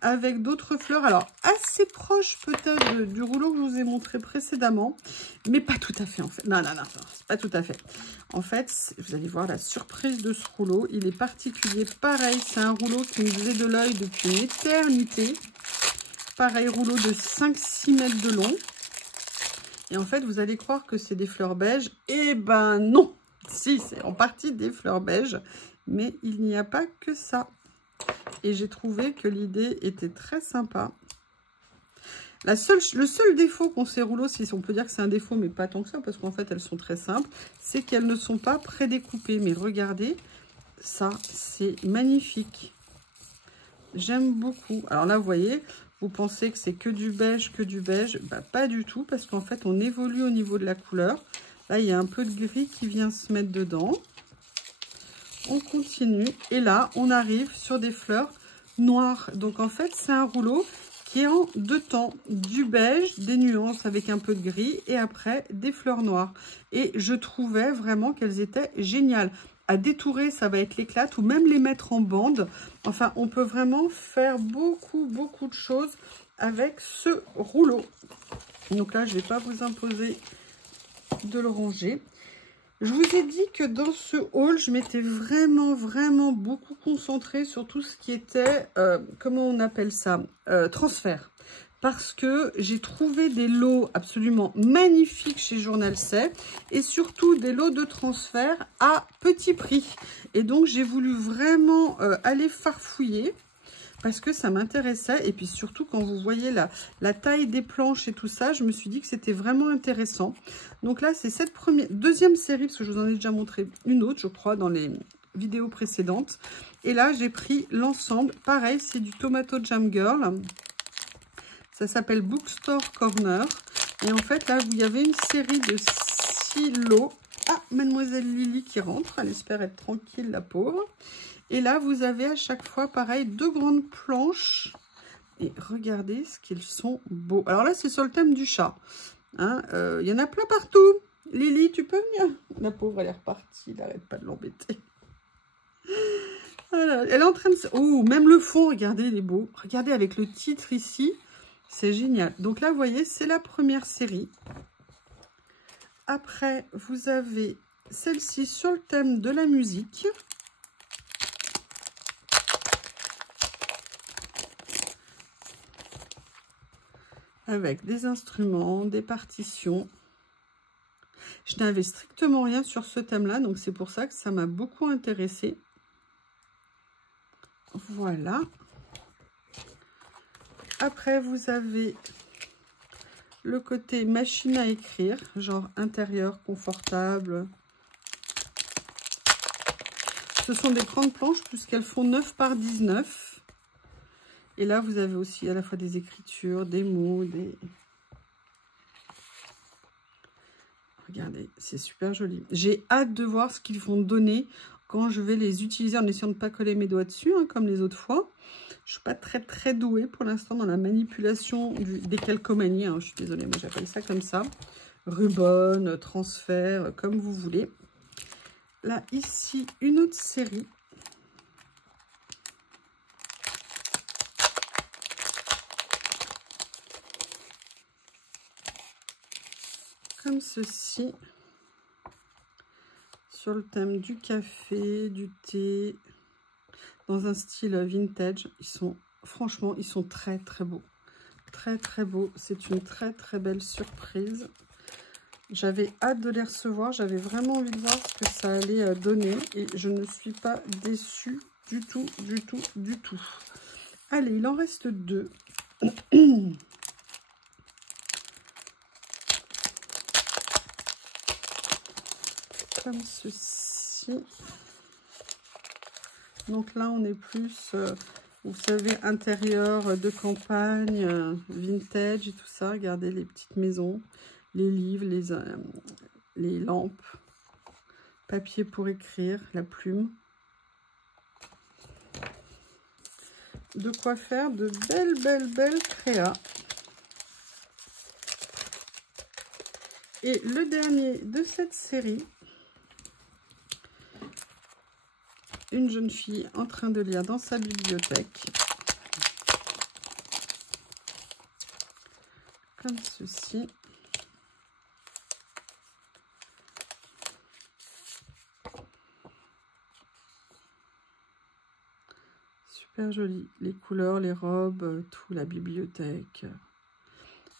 avec d'autres fleurs. Alors, assez proche peut-être du rouleau que je vous ai montré précédemment. Mais pas tout à fait en fait. Non, c'est pas tout à fait. En fait, vous allez voir la surprise de ce rouleau. Il est particulier. Pareil, c'est un rouleau qui me faisait de l'œil depuis une éternité. Pareil, rouleau de 5-6 mètres de long. Et en fait, vous allez croire que c'est des fleurs beiges. Eh ben non! Si, c'est en partie des fleurs beiges. Mais il n'y a pas que ça. Et j'ai trouvé que l'idée était très sympa. Le seul défaut qu'ont ces rouleaux, si on peut dire que c'est un défaut, mais pas tant que ça, parce qu'en fait, elles sont très simples, c'est qu'elles ne sont pas prédécoupées. Mais regardez, ça, c'est magnifique. J'aime beaucoup. Alors là, vous voyez... Vous pensez que c'est que du beige, bah, pas du tout, parce qu'en fait, on évolue au niveau de la couleur. Là, il y a un peu de gris qui vient se mettre dedans. On continue. Et là, on arrive sur des fleurs noires. Donc, en fait, c'est un rouleau qui est en deux temps. Du beige, des nuances avec un peu de gris, et après, des fleurs noires. Et je trouvais vraiment qu'elles étaient géniales. À détourer, ça va être l'éclate, ou même les mettre en bande. Enfin, on peut vraiment faire beaucoup de choses avec ce rouleau. Donc là, je ne vais pas vous imposer de le ranger. Je vous ai dit que dans ce haul, je m'étais vraiment beaucoup concentrée sur tout ce qui était, comment on appelle ça, transfert. Parce que j'ai trouvé des lots absolument magnifiques chez Journal C et surtout des lots de transfert à petit prix. Et donc, j'ai voulu vraiment aller farfouiller parce que ça m'intéressait. Et puis surtout, quand vous voyez la taille des planches et tout ça, je me suis dit que c'était vraiment intéressant. Donc là, c'est cette deuxième série, parce que je vous en ai déjà montré une autre, je crois, dans les vidéos précédentes. Et là, j'ai pris l'ensemble. Pareil, c'est du Tomato Jam Girl. Ça s'appelle Bookstore Corner. Et en fait, là, vous y avez une série de 6 lots. Ah, Mademoiselle Lily qui rentre. Elle espère être tranquille, la pauvre. Et là, vous avez à chaque fois, pareil, 2 grandes planches. Et regardez ce qu'ils sont beaux. Alors là, c'est sur le thème du chat. Hein, y en a plein partout. Lily, tu peux venir? La pauvre, elle est repartie. Il n'arrête pas de l'embêter. Voilà. Elle est en train de... Oh, même le fond, regardez, il est beau. Regardez avec le titre ici. C'est génial. Donc là, vous voyez, c'est la première série. Après, vous avez celle-ci sur le thème de la musique. Avec des instruments, des partitions. Je n'avais strictement rien sur ce thème-là, donc c'est pour ça que ça m'a beaucoup intéressée. Voilà. Après, vous avez le côté machine à écrire, genre intérieur, confortable. Ce sont des grandes planches puisqu'elles font 9 par 19. Et là, vous avez aussi à la fois des écritures, des mots, des... Regardez, c'est super joli. J'ai hâte de voir ce qu'ils vont donner quand je vais les utiliser en essayant de ne pas coller mes doigts dessus, hein, comme les autres fois. Je ne suis pas très douée pour l'instant dans la manipulation des calcomanies. Hein, je suis désolée, moi j'appelle ça comme ça. Ruban, transfert, comme vous voulez. Là, ici, une autre série. Comme ceci. Sur le thème du café, du thé, dans un style vintage. Ils sont, franchement, ils sont très beaux. Très beaux. C'est une très belle surprise. J'avais hâte de les recevoir. J'avais vraiment envie de voir ce que ça allait donner. Et je ne suis pas déçue du tout. Allez, il en reste 2. Comme ceci. Donc là, on est plus Vous savez, intérieur de campagne, vintage et tout ça. Regardez les petites maisons, les livres, les lampes, papier pour écrire, la plume. De quoi faire de belles créas. Et le dernier de cette série, une jeune fille en train de lire dans sa bibliothèque. Comme ceci. Super joli. Les couleurs, les robes, tout, la bibliothèque.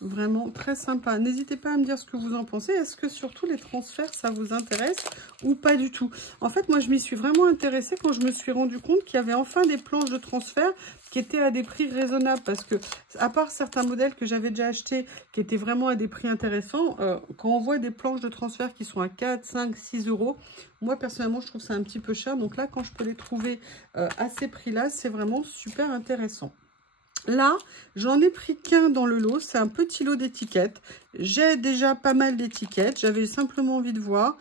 Vraiment très sympa. N'hésitez pas à me dire ce que vous en pensez. Est-ce que surtout les transferts, ça vous intéresse ou pas du tout? En fait, moi, je m'y suis vraiment intéressée quand je me suis rendu compte qu'il y avait enfin des planches de transfert qui étaient à des prix raisonnables. Parce que, à part certains modèles que j'avais déjà achetés qui étaient vraiment à des prix intéressants, quand on voit des planches de transfert qui sont à 4, 5, 6 euros, moi, personnellement, je trouve ça un petit peu cher. Donc là, quand je peux les trouver à ces prix-là, c'est vraiment super intéressant. Là, j'en ai pris qu'un dans le lot. C'est un petit lot d'étiquettes. J'ai déjà pas mal d'étiquettes. J'avais simplement envie de voir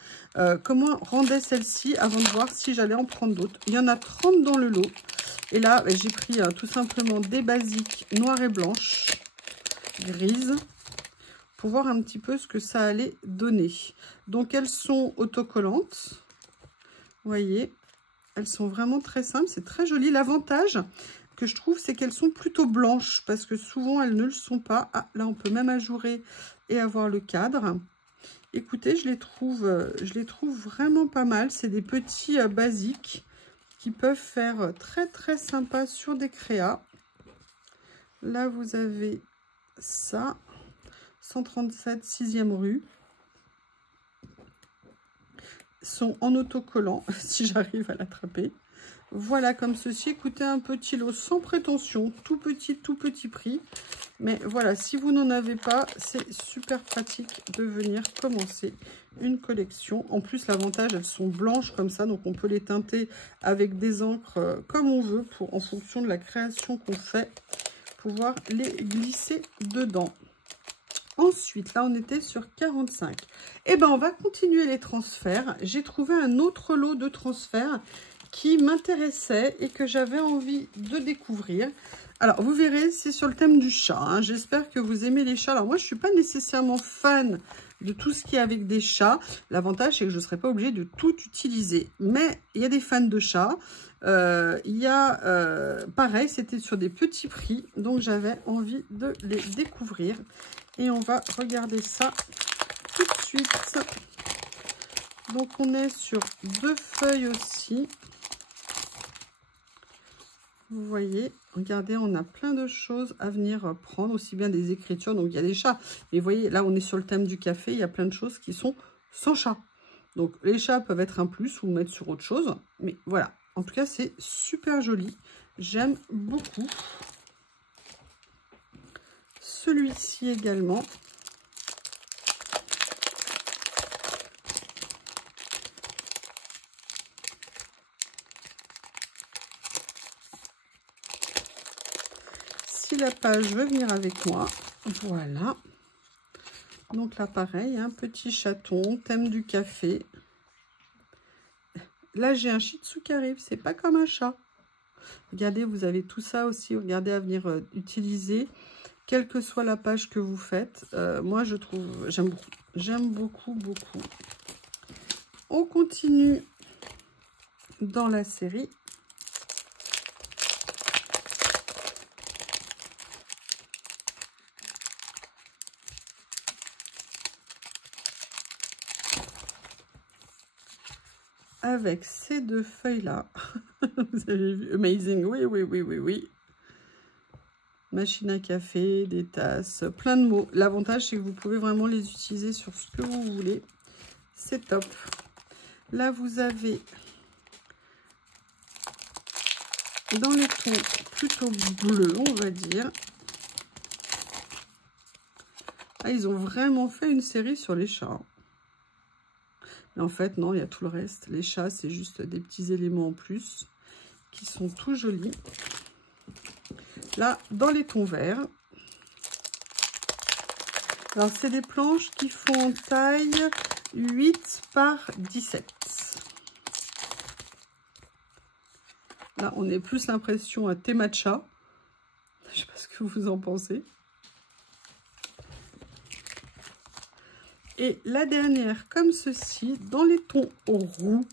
comment rendait celle-ci avant de voir si j'allais en prendre d'autres. Il y en a 30 dans le lot. Et là, j'ai pris tout simplement des basiques noires et blanches, grises, pour voir un petit peu ce que ça allait donner. Donc, elles sont autocollantes. Vous voyez, elles sont vraiment très simples. C'est très joli. L'avantage que je trouve, c'est qu'elles sont plutôt blanches parce que souvent elles ne le sont pas. Ah, là on peut même ajourer et avoir le cadre. Écoutez, je les trouve vraiment pas mal. C'est des petits basiques qui peuvent faire très sympa sur des créas. Là vous avez ça, 137 6e rue. Ils sont en autocollant si j'arrive à l'attraper. Voilà, comme ceci. Écoutez, un petit lot sans prétention, tout petit prix. Mais voilà, si vous n'en avez pas, c'est super pratique de venir commencer une collection. En plus, l'avantage, elles sont blanches comme ça, donc on peut les teinter avec des encres comme on veut, en fonction de la création qu'on fait, pouvoir les glisser dedans. Ensuite, là, on était sur 45. Et ben, on va continuer les transferts. J'ai trouvé un autre lot de transferts qui m'intéressait et que j'avais envie de découvrir. Alors, vous verrez, c'est sur le thème du chat. Hein. J'espère que vous aimez les chats. Alors, moi, je ne suis pas nécessairement fan de tout ce qui est avec des chats. L'avantage, c'est que je ne serai pas obligée de tout utiliser. Mais il y a des fans de chats. Pareil, c'était sur des petits prix. Donc, j'avais envie de les découvrir. Et on va regarder ça tout de suite. Donc, on est sur 2 feuilles aussi. Vous voyez, regardez, on a plein de choses à venir prendre, aussi bien des écritures. Donc, il y a des chats. Mais vous voyez, là, on est sur le thème du café. Il y a plein de choses qui sont sans chat. Donc, les chats peuvent être un plus ou mettre sur autre chose. Mais voilà, en tout cas, c'est super joli. J'aime beaucoup. Celui-ci également. Si la page veut venir avec moi, voilà. Donc là, pareil, un petit chaton, thème du café. Là, j'ai un shih tzu qui arrive, c'est pas comme un chat. Regardez, vous avez tout ça aussi, regardez, à venir utiliser, quelle que soit la page que vous faites. Moi, je trouve, j'aime beaucoup. On continue dans la série. Avec ces 2 feuilles-là. Vous avez vu, amazing, oui. Machine à café, des tasses, plein de mots. L'avantage, c'est que vous pouvez vraiment les utiliser sur ce que vous voulez. C'est top. Là, vous avez dans les tons plutôt bleus, on va dire. Ah, ils ont vraiment fait une série sur les chats. Mais en fait, non, il y a tout le reste. Les chats, c'est juste des petits éléments en plus qui sont tout jolis. Là, dans les tons verts. Alors, c'est des planches qui font en taille 8 par 17. Là, on est plus l'impression à thé matcha. Je ne sais pas ce que vous en pensez. Et la dernière, comme ceci, dans les tons roux.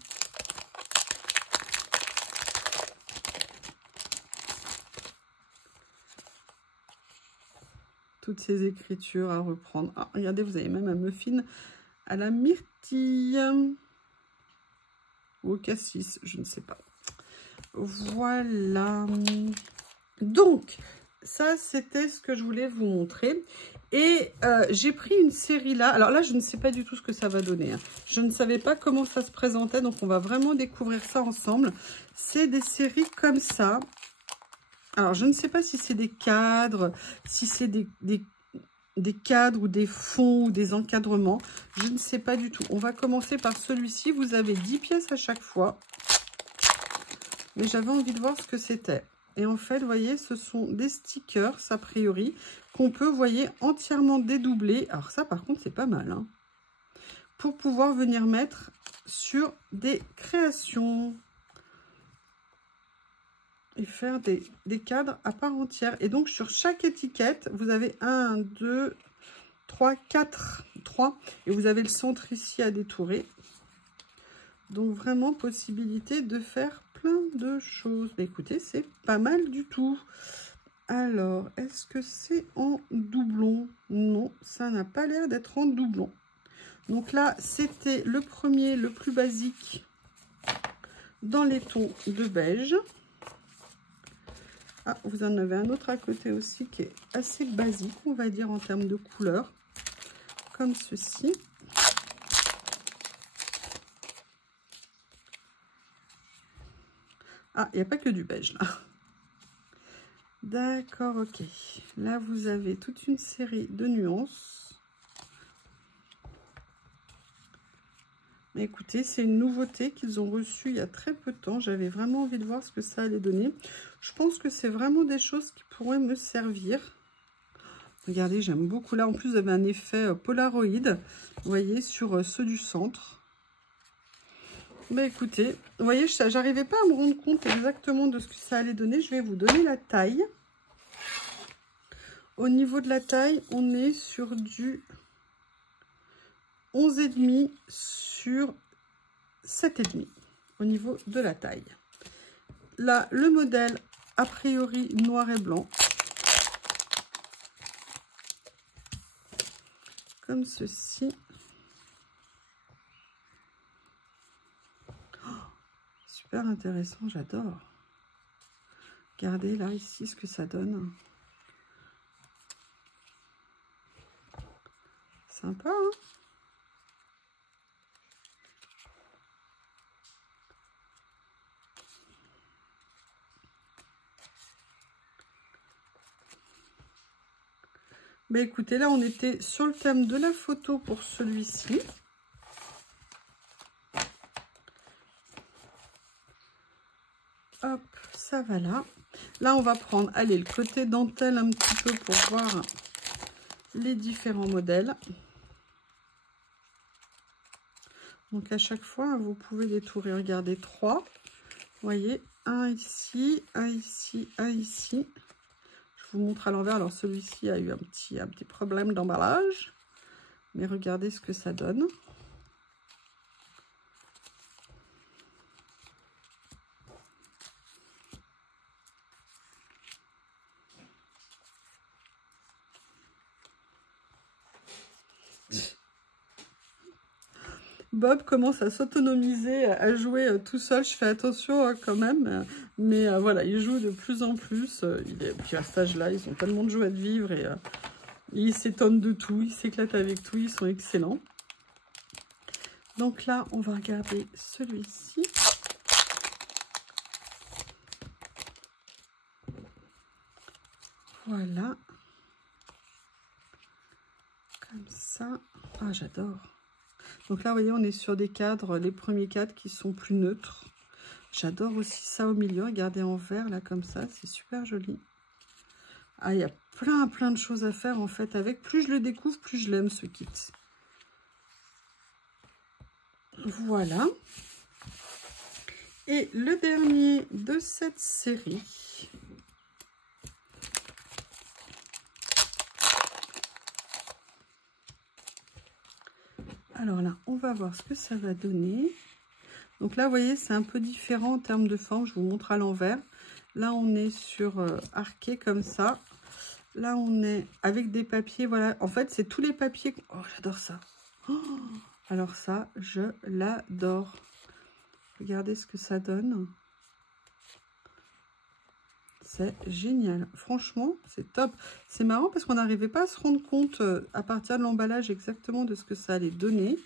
Toutes ces écritures à reprendre. Ah, regardez, vous avez même un muffin à la myrtille. Ou au cassis, je ne sais pas. Voilà. Donc, ça, c'était ce que je voulais vous montrer. Et j'ai pris une série là. Alors là, je ne sais pas du tout ce que ça va donner. Hein. Je ne savais pas comment ça se présentait. Donc, on va vraiment découvrir ça ensemble. C'est des séries comme ça. Alors, je ne sais pas si c'est des cadres, si c'est des cadres ou des fonds ou des encadrements. Je ne sais pas du tout. On va commencer par celui-ci. Vous avez 10 pièces à chaque fois. Mais j'avais envie de voir ce que c'était. Et en fait, vous voyez, ce sont des stickers, a priori, qu'on peut, vous voyez, entièrement dédoubler. Alors ça, par contre, c'est pas mal. Hein, pour pouvoir venir mettre sur des créations. Et faire des cadres à part entière. Et donc, sur chaque étiquette, vous avez 1, 2, 3, 4. 3. Et vous avez le centre ici à détourer. Donc, vraiment, possibilité de faire plein de choses. Mais écoutez, c'est pas mal du tout. Alors, est-ce que c'est en doublon? Non, ça n'a pas l'air d'être en doublon. Donc là, c'était le premier, le plus basique, dans les tons de beige. Ah, vous en avez un autre à côté aussi qui est assez basique, on va dire, en termes de couleur, comme ceci. Ah, il n'y a pas que du beige, là. D'accord, ok. Là, vous avez toute une série de nuances. Mais écoutez, c'est une nouveauté qu'ils ont reçue il y a très peu de temps. J'avais vraiment envie de voir ce que ça allait donner. Je pense que c'est vraiment des choses qui pourraient me servir. Regardez, j'aime beaucoup. Là, en plus, vous avez un effet Polaroid, vous voyez, sur ceux du centre. Mais écoutez, vous voyez, j'arrivais pas à me rendre compte exactement de ce que ça allait donner. Je vais vous donner la taille. Au niveau de la taille, on est sur du 11,5 sur 7,5 au niveau de la taille. Là, le modèle, a priori, noir et blanc. Comme ceci. Oh, super intéressant, j'adore. Regardez là, ici, ce que ça donne. Sympa, hein? Mais écoutez, là, on était sur le thème de la photo pour celui-ci. Hop, ça va là. Là, on va prendre, allez, le côté dentelle un petit peu pour voir les différents modèles. Donc, à chaque fois, vous pouvez détourer. Regardez, 3. Vous voyez, un ici, un ici, un ici. Je vous montre à l'envers. Alors, celui-ci a eu un petit problème d'emballage. Mais regardez ce que ça donne. Bob commence à s'autonomiser, à jouer tout seul. Je fais attention quand même. Mais voilà, il joue de plus en plus. Puis à cet âge-là, ils ont tellement de joie de vivre et ils s'étonnent de tout. Ils s'éclatent avec tout. Ils sont excellents. Donc là, on va regarder celui-ci. Voilà. Comme ça. Ah, j'adore. Donc là, vous voyez, on est sur des cadres, les premiers cadres qui sont plus neutres. J'adore aussi ça au milieu. Regardez en vert, là, comme ça. C'est super joli. Ah, il y a plein de choses à faire, en fait, avec. Plus je le découvre, plus je l'aime, ce kit. Voilà. Et le dernier de cette série. Alors là, on va voir ce que ça va donner. Donc là, vous voyez, c'est un peu différent en termes de forme. Je vous montre à l'envers. Là, on est sur arqué comme ça. Là, on est avec des papiers. Voilà, en fait, c'est tous les papiers. Oh, j'adore ça. Oh, alors ça, je l'adore. Regardez ce que ça donne. C'est génial. Franchement, c'est top. C'est marrant parce qu'on n'arrivait pas à se rendre compte à partir de l'emballage exactement de ce que ça allait donner.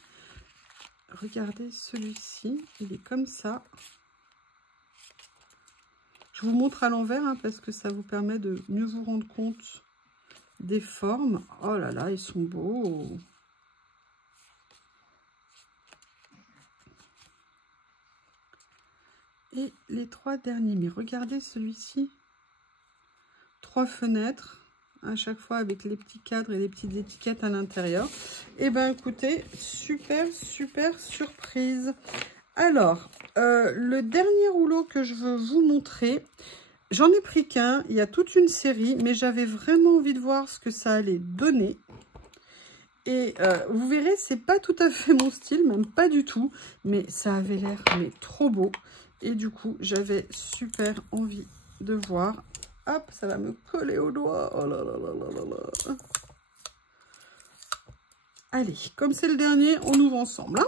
Regardez celui-ci. Il est comme ça. Je vous montre à l'envers hein, parce que ça vous permet de mieux vous rendre compte des formes. Oh là là, ils sont beaux. Et les 3 derniers. Mais regardez celui-ci. 3 fenêtres. À chaque fois avec les petits cadres et les petites étiquettes à l'intérieur. Et ben écoutez, super surprise. Alors, le dernier rouleau que je veux vous montrer, j'en ai pris qu'un. Il y a toute une série, mais j'avais vraiment envie de voir ce que ça allait donner. Et vous verrez, c'est pas tout à fait mon style, même pas du tout, mais ça avait l'air trop beau. Et du coup, j'avais super envie de voir. Hop, ça va me coller au doigt. Oh là là là là là là. Allez, comme c'est le dernier, on ouvre ensemble. Hein.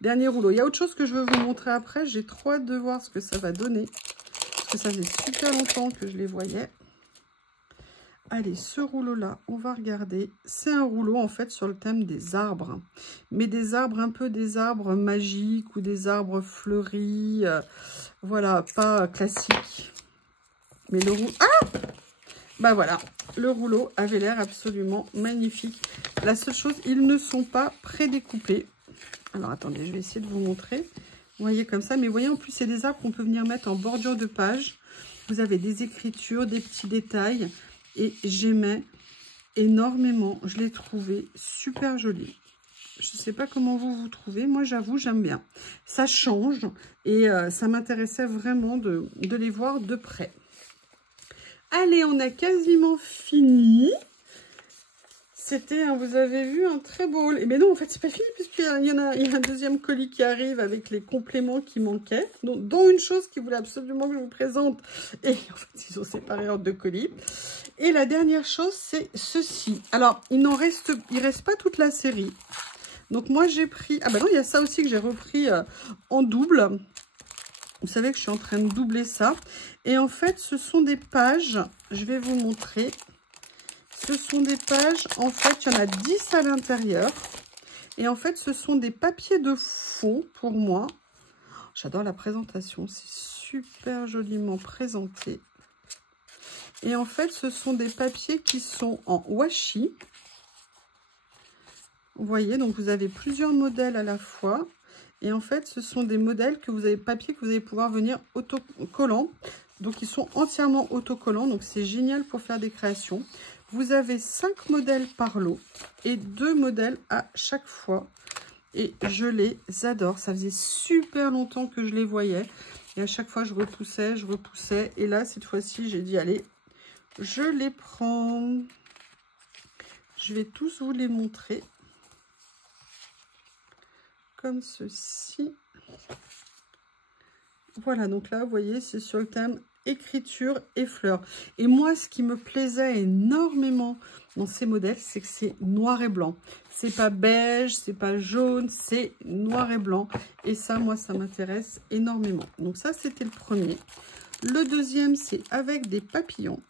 Dernier rouleau. Il y a autre chose que je veux vous montrer après. J'ai trop hâte de voir ce que ça va donner. Parce que ça fait super longtemps que je les voyais. Allez, ce rouleau-là, on va regarder. C'est un rouleau, en fait, sur le thème des arbres. Mais des arbres, un peu des arbres magiques ou des arbres fleuris. Voilà, pas classiques. Mais le rouleau... Ah! Bah voilà, le rouleau avait l'air absolument magnifique. La seule chose, ils ne sont pas prédécoupés. Alors, attendez, je vais essayer de vous montrer. Vous voyez comme ça. Mais vous voyez, en plus, c'est des arbres qu'on peut venir mettre en bordure de page. Vous avez des écritures, des petits détails. Et j'aimais énormément. Je l'ai trouvé super joli. Je ne sais pas comment vous trouvez. Moi, j'avoue, j'aime bien. Ça change. Et ça m'intéressait vraiment de les voir de près. Allez, on a quasiment fini. C'était, vous avez vu, un très beau haul. Mais non, en fait, c'est pas fini, puisqu'il y a un deuxième colis qui arrive avec les compléments qui manquaient. Dont une chose qui voulait absolument que je vous présente. Et en fait, ils ont séparé en 2 colis. Et la dernière chose, c'est ceci. Alors, il reste pas toute la série. Donc, moi, j'ai pris... Ah bah non, il y a ça aussi que j'ai repris en double. Vous savez que je suis en train de doubler ça. Et en fait, ce sont des pages. Je vais vous montrer. Ce sont des pages. En fait, il y en a 10 à l'intérieur. Et en fait, ce sont des papiers de fond pour moi. J'adore la présentation. C'est super joliment présenté. Et en fait, ce sont des papiers qui sont en washi. Vous voyez, donc vous avez plusieurs modèles à la fois. Et en fait, ce sont des modèles que vous avez, papier que vous allez pouvoir venir autocollants. Donc, ils sont entièrement autocollants. Donc, c'est génial pour faire des créations. Vous avez 5 modèles par lot et 2 modèles à chaque fois. Et je les adore. Ça faisait super longtemps que je les voyais. Et à chaque fois, je repoussais. Et là, cette fois-ci, j'ai dit, allez, je les prends. Je vais tous vous les montrer. Comme ceci. Voilà, donc là, vous voyez, c'est sur le thème écriture et fleurs. Et moi, ce qui me plaisait énormément dans ces modèles, c'est que c'est noir et blanc. C'est pas beige, c'est pas jaune, c'est noir et blanc. Et ça, moi, ça m'intéresse énormément. Donc ça, c'était le premier. Le deuxième, c'est avec des papillons.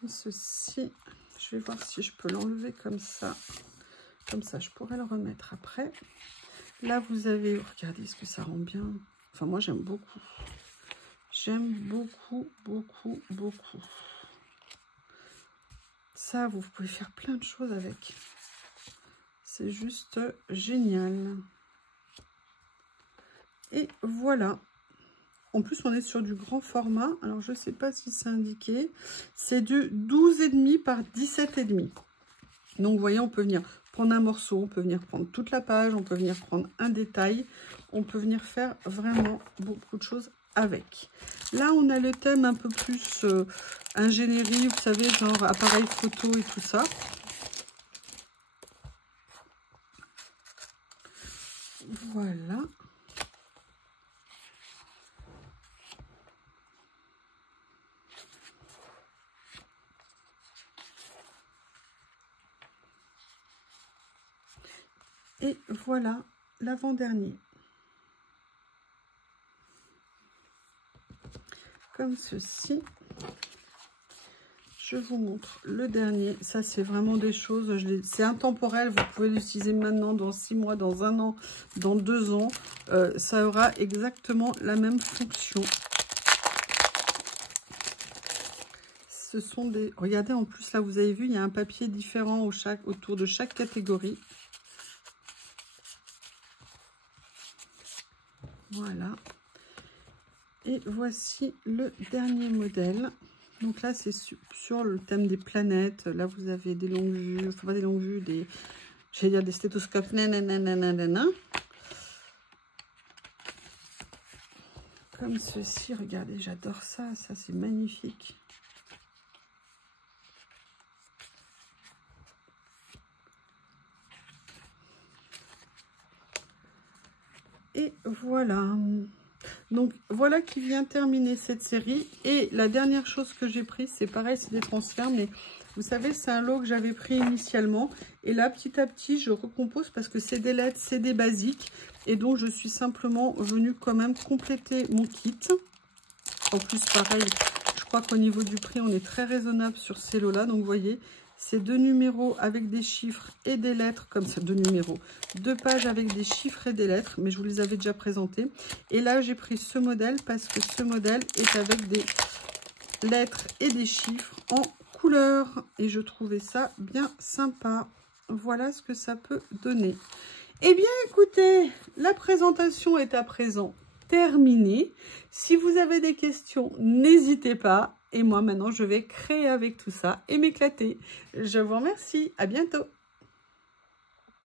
Comme ceci. Je vais voir si je peux l'enlever comme ça. Comme ça, je pourrais le remettre après. Là, vous avez... Regardez ce que ça rend bien. Enfin, moi, j'aime beaucoup. J'aime beaucoup. Ça, vous pouvez faire plein de choses avec. C'est juste génial. Et voilà. En plus, on est sur du grand format. Alors, je ne sais pas si c'est indiqué. C'est de 12,5 par 17,5. Donc, vous voyez, on peut venir prendre un morceau, on peut venir prendre toute la page, on peut venir prendre un détail. On peut venir faire vraiment beaucoup de choses avec. Là, on a le thème un peu plus ingénierie, vous savez, genre appareil photo et tout ça. Voilà. Et voilà l'avant-dernier. Comme ceci. Je vous montre le dernier. Ça, c'est vraiment des choses, c'est intemporel. Vous pouvez l'utiliser maintenant, dans 6 mois, dans 1 an, dans 2 ans. Ça aura exactement la même fonction. Ce sont des... Regardez, en plus, là, vous avez vu, il y a un papier différent autour de chaque catégorie. Voilà. Et voici le dernier modèle. Donc là, c'est sur le thème des planètes. Là, vous avez des longues vues, enfin pas des longues vues, des, j'allais dire des stéthoscopes. Nanana. Comme ceci, regardez, j'adore ça. Ça, c'est magnifique. Et voilà. Donc voilà qui vient terminer cette série. Et la dernière chose que j'ai prise, c'est pareil, c'est des transferts, mais vous savez, c'est un lot que j'avais pris initialement. Et là, petit à petit, je recompose parce que c'est des lettres, c'est des basiques. Et donc, je suis simplement venue quand même compléter mon kit. En plus, pareil, je crois qu'au niveau du prix, on est très raisonnable sur ces lots-là. Donc, vous voyez, c'est 2 numéros avec des chiffres et des lettres, comme ça, 2 numéros, 2 pages avec des chiffres et des lettres, mais je vous les avais déjà présentés. Et là, j'ai pris ce modèle parce que ce modèle est avec des lettres et des chiffres en couleur. Et je trouvais ça bien sympa. Voilà ce que ça peut donner. Eh bien, écoutez, la présentation est à présent terminée. Si vous avez des questions, n'hésitez pas. Et moi, maintenant, je vais créer avec tout ça et m'éclater. Je vous remercie. À bientôt.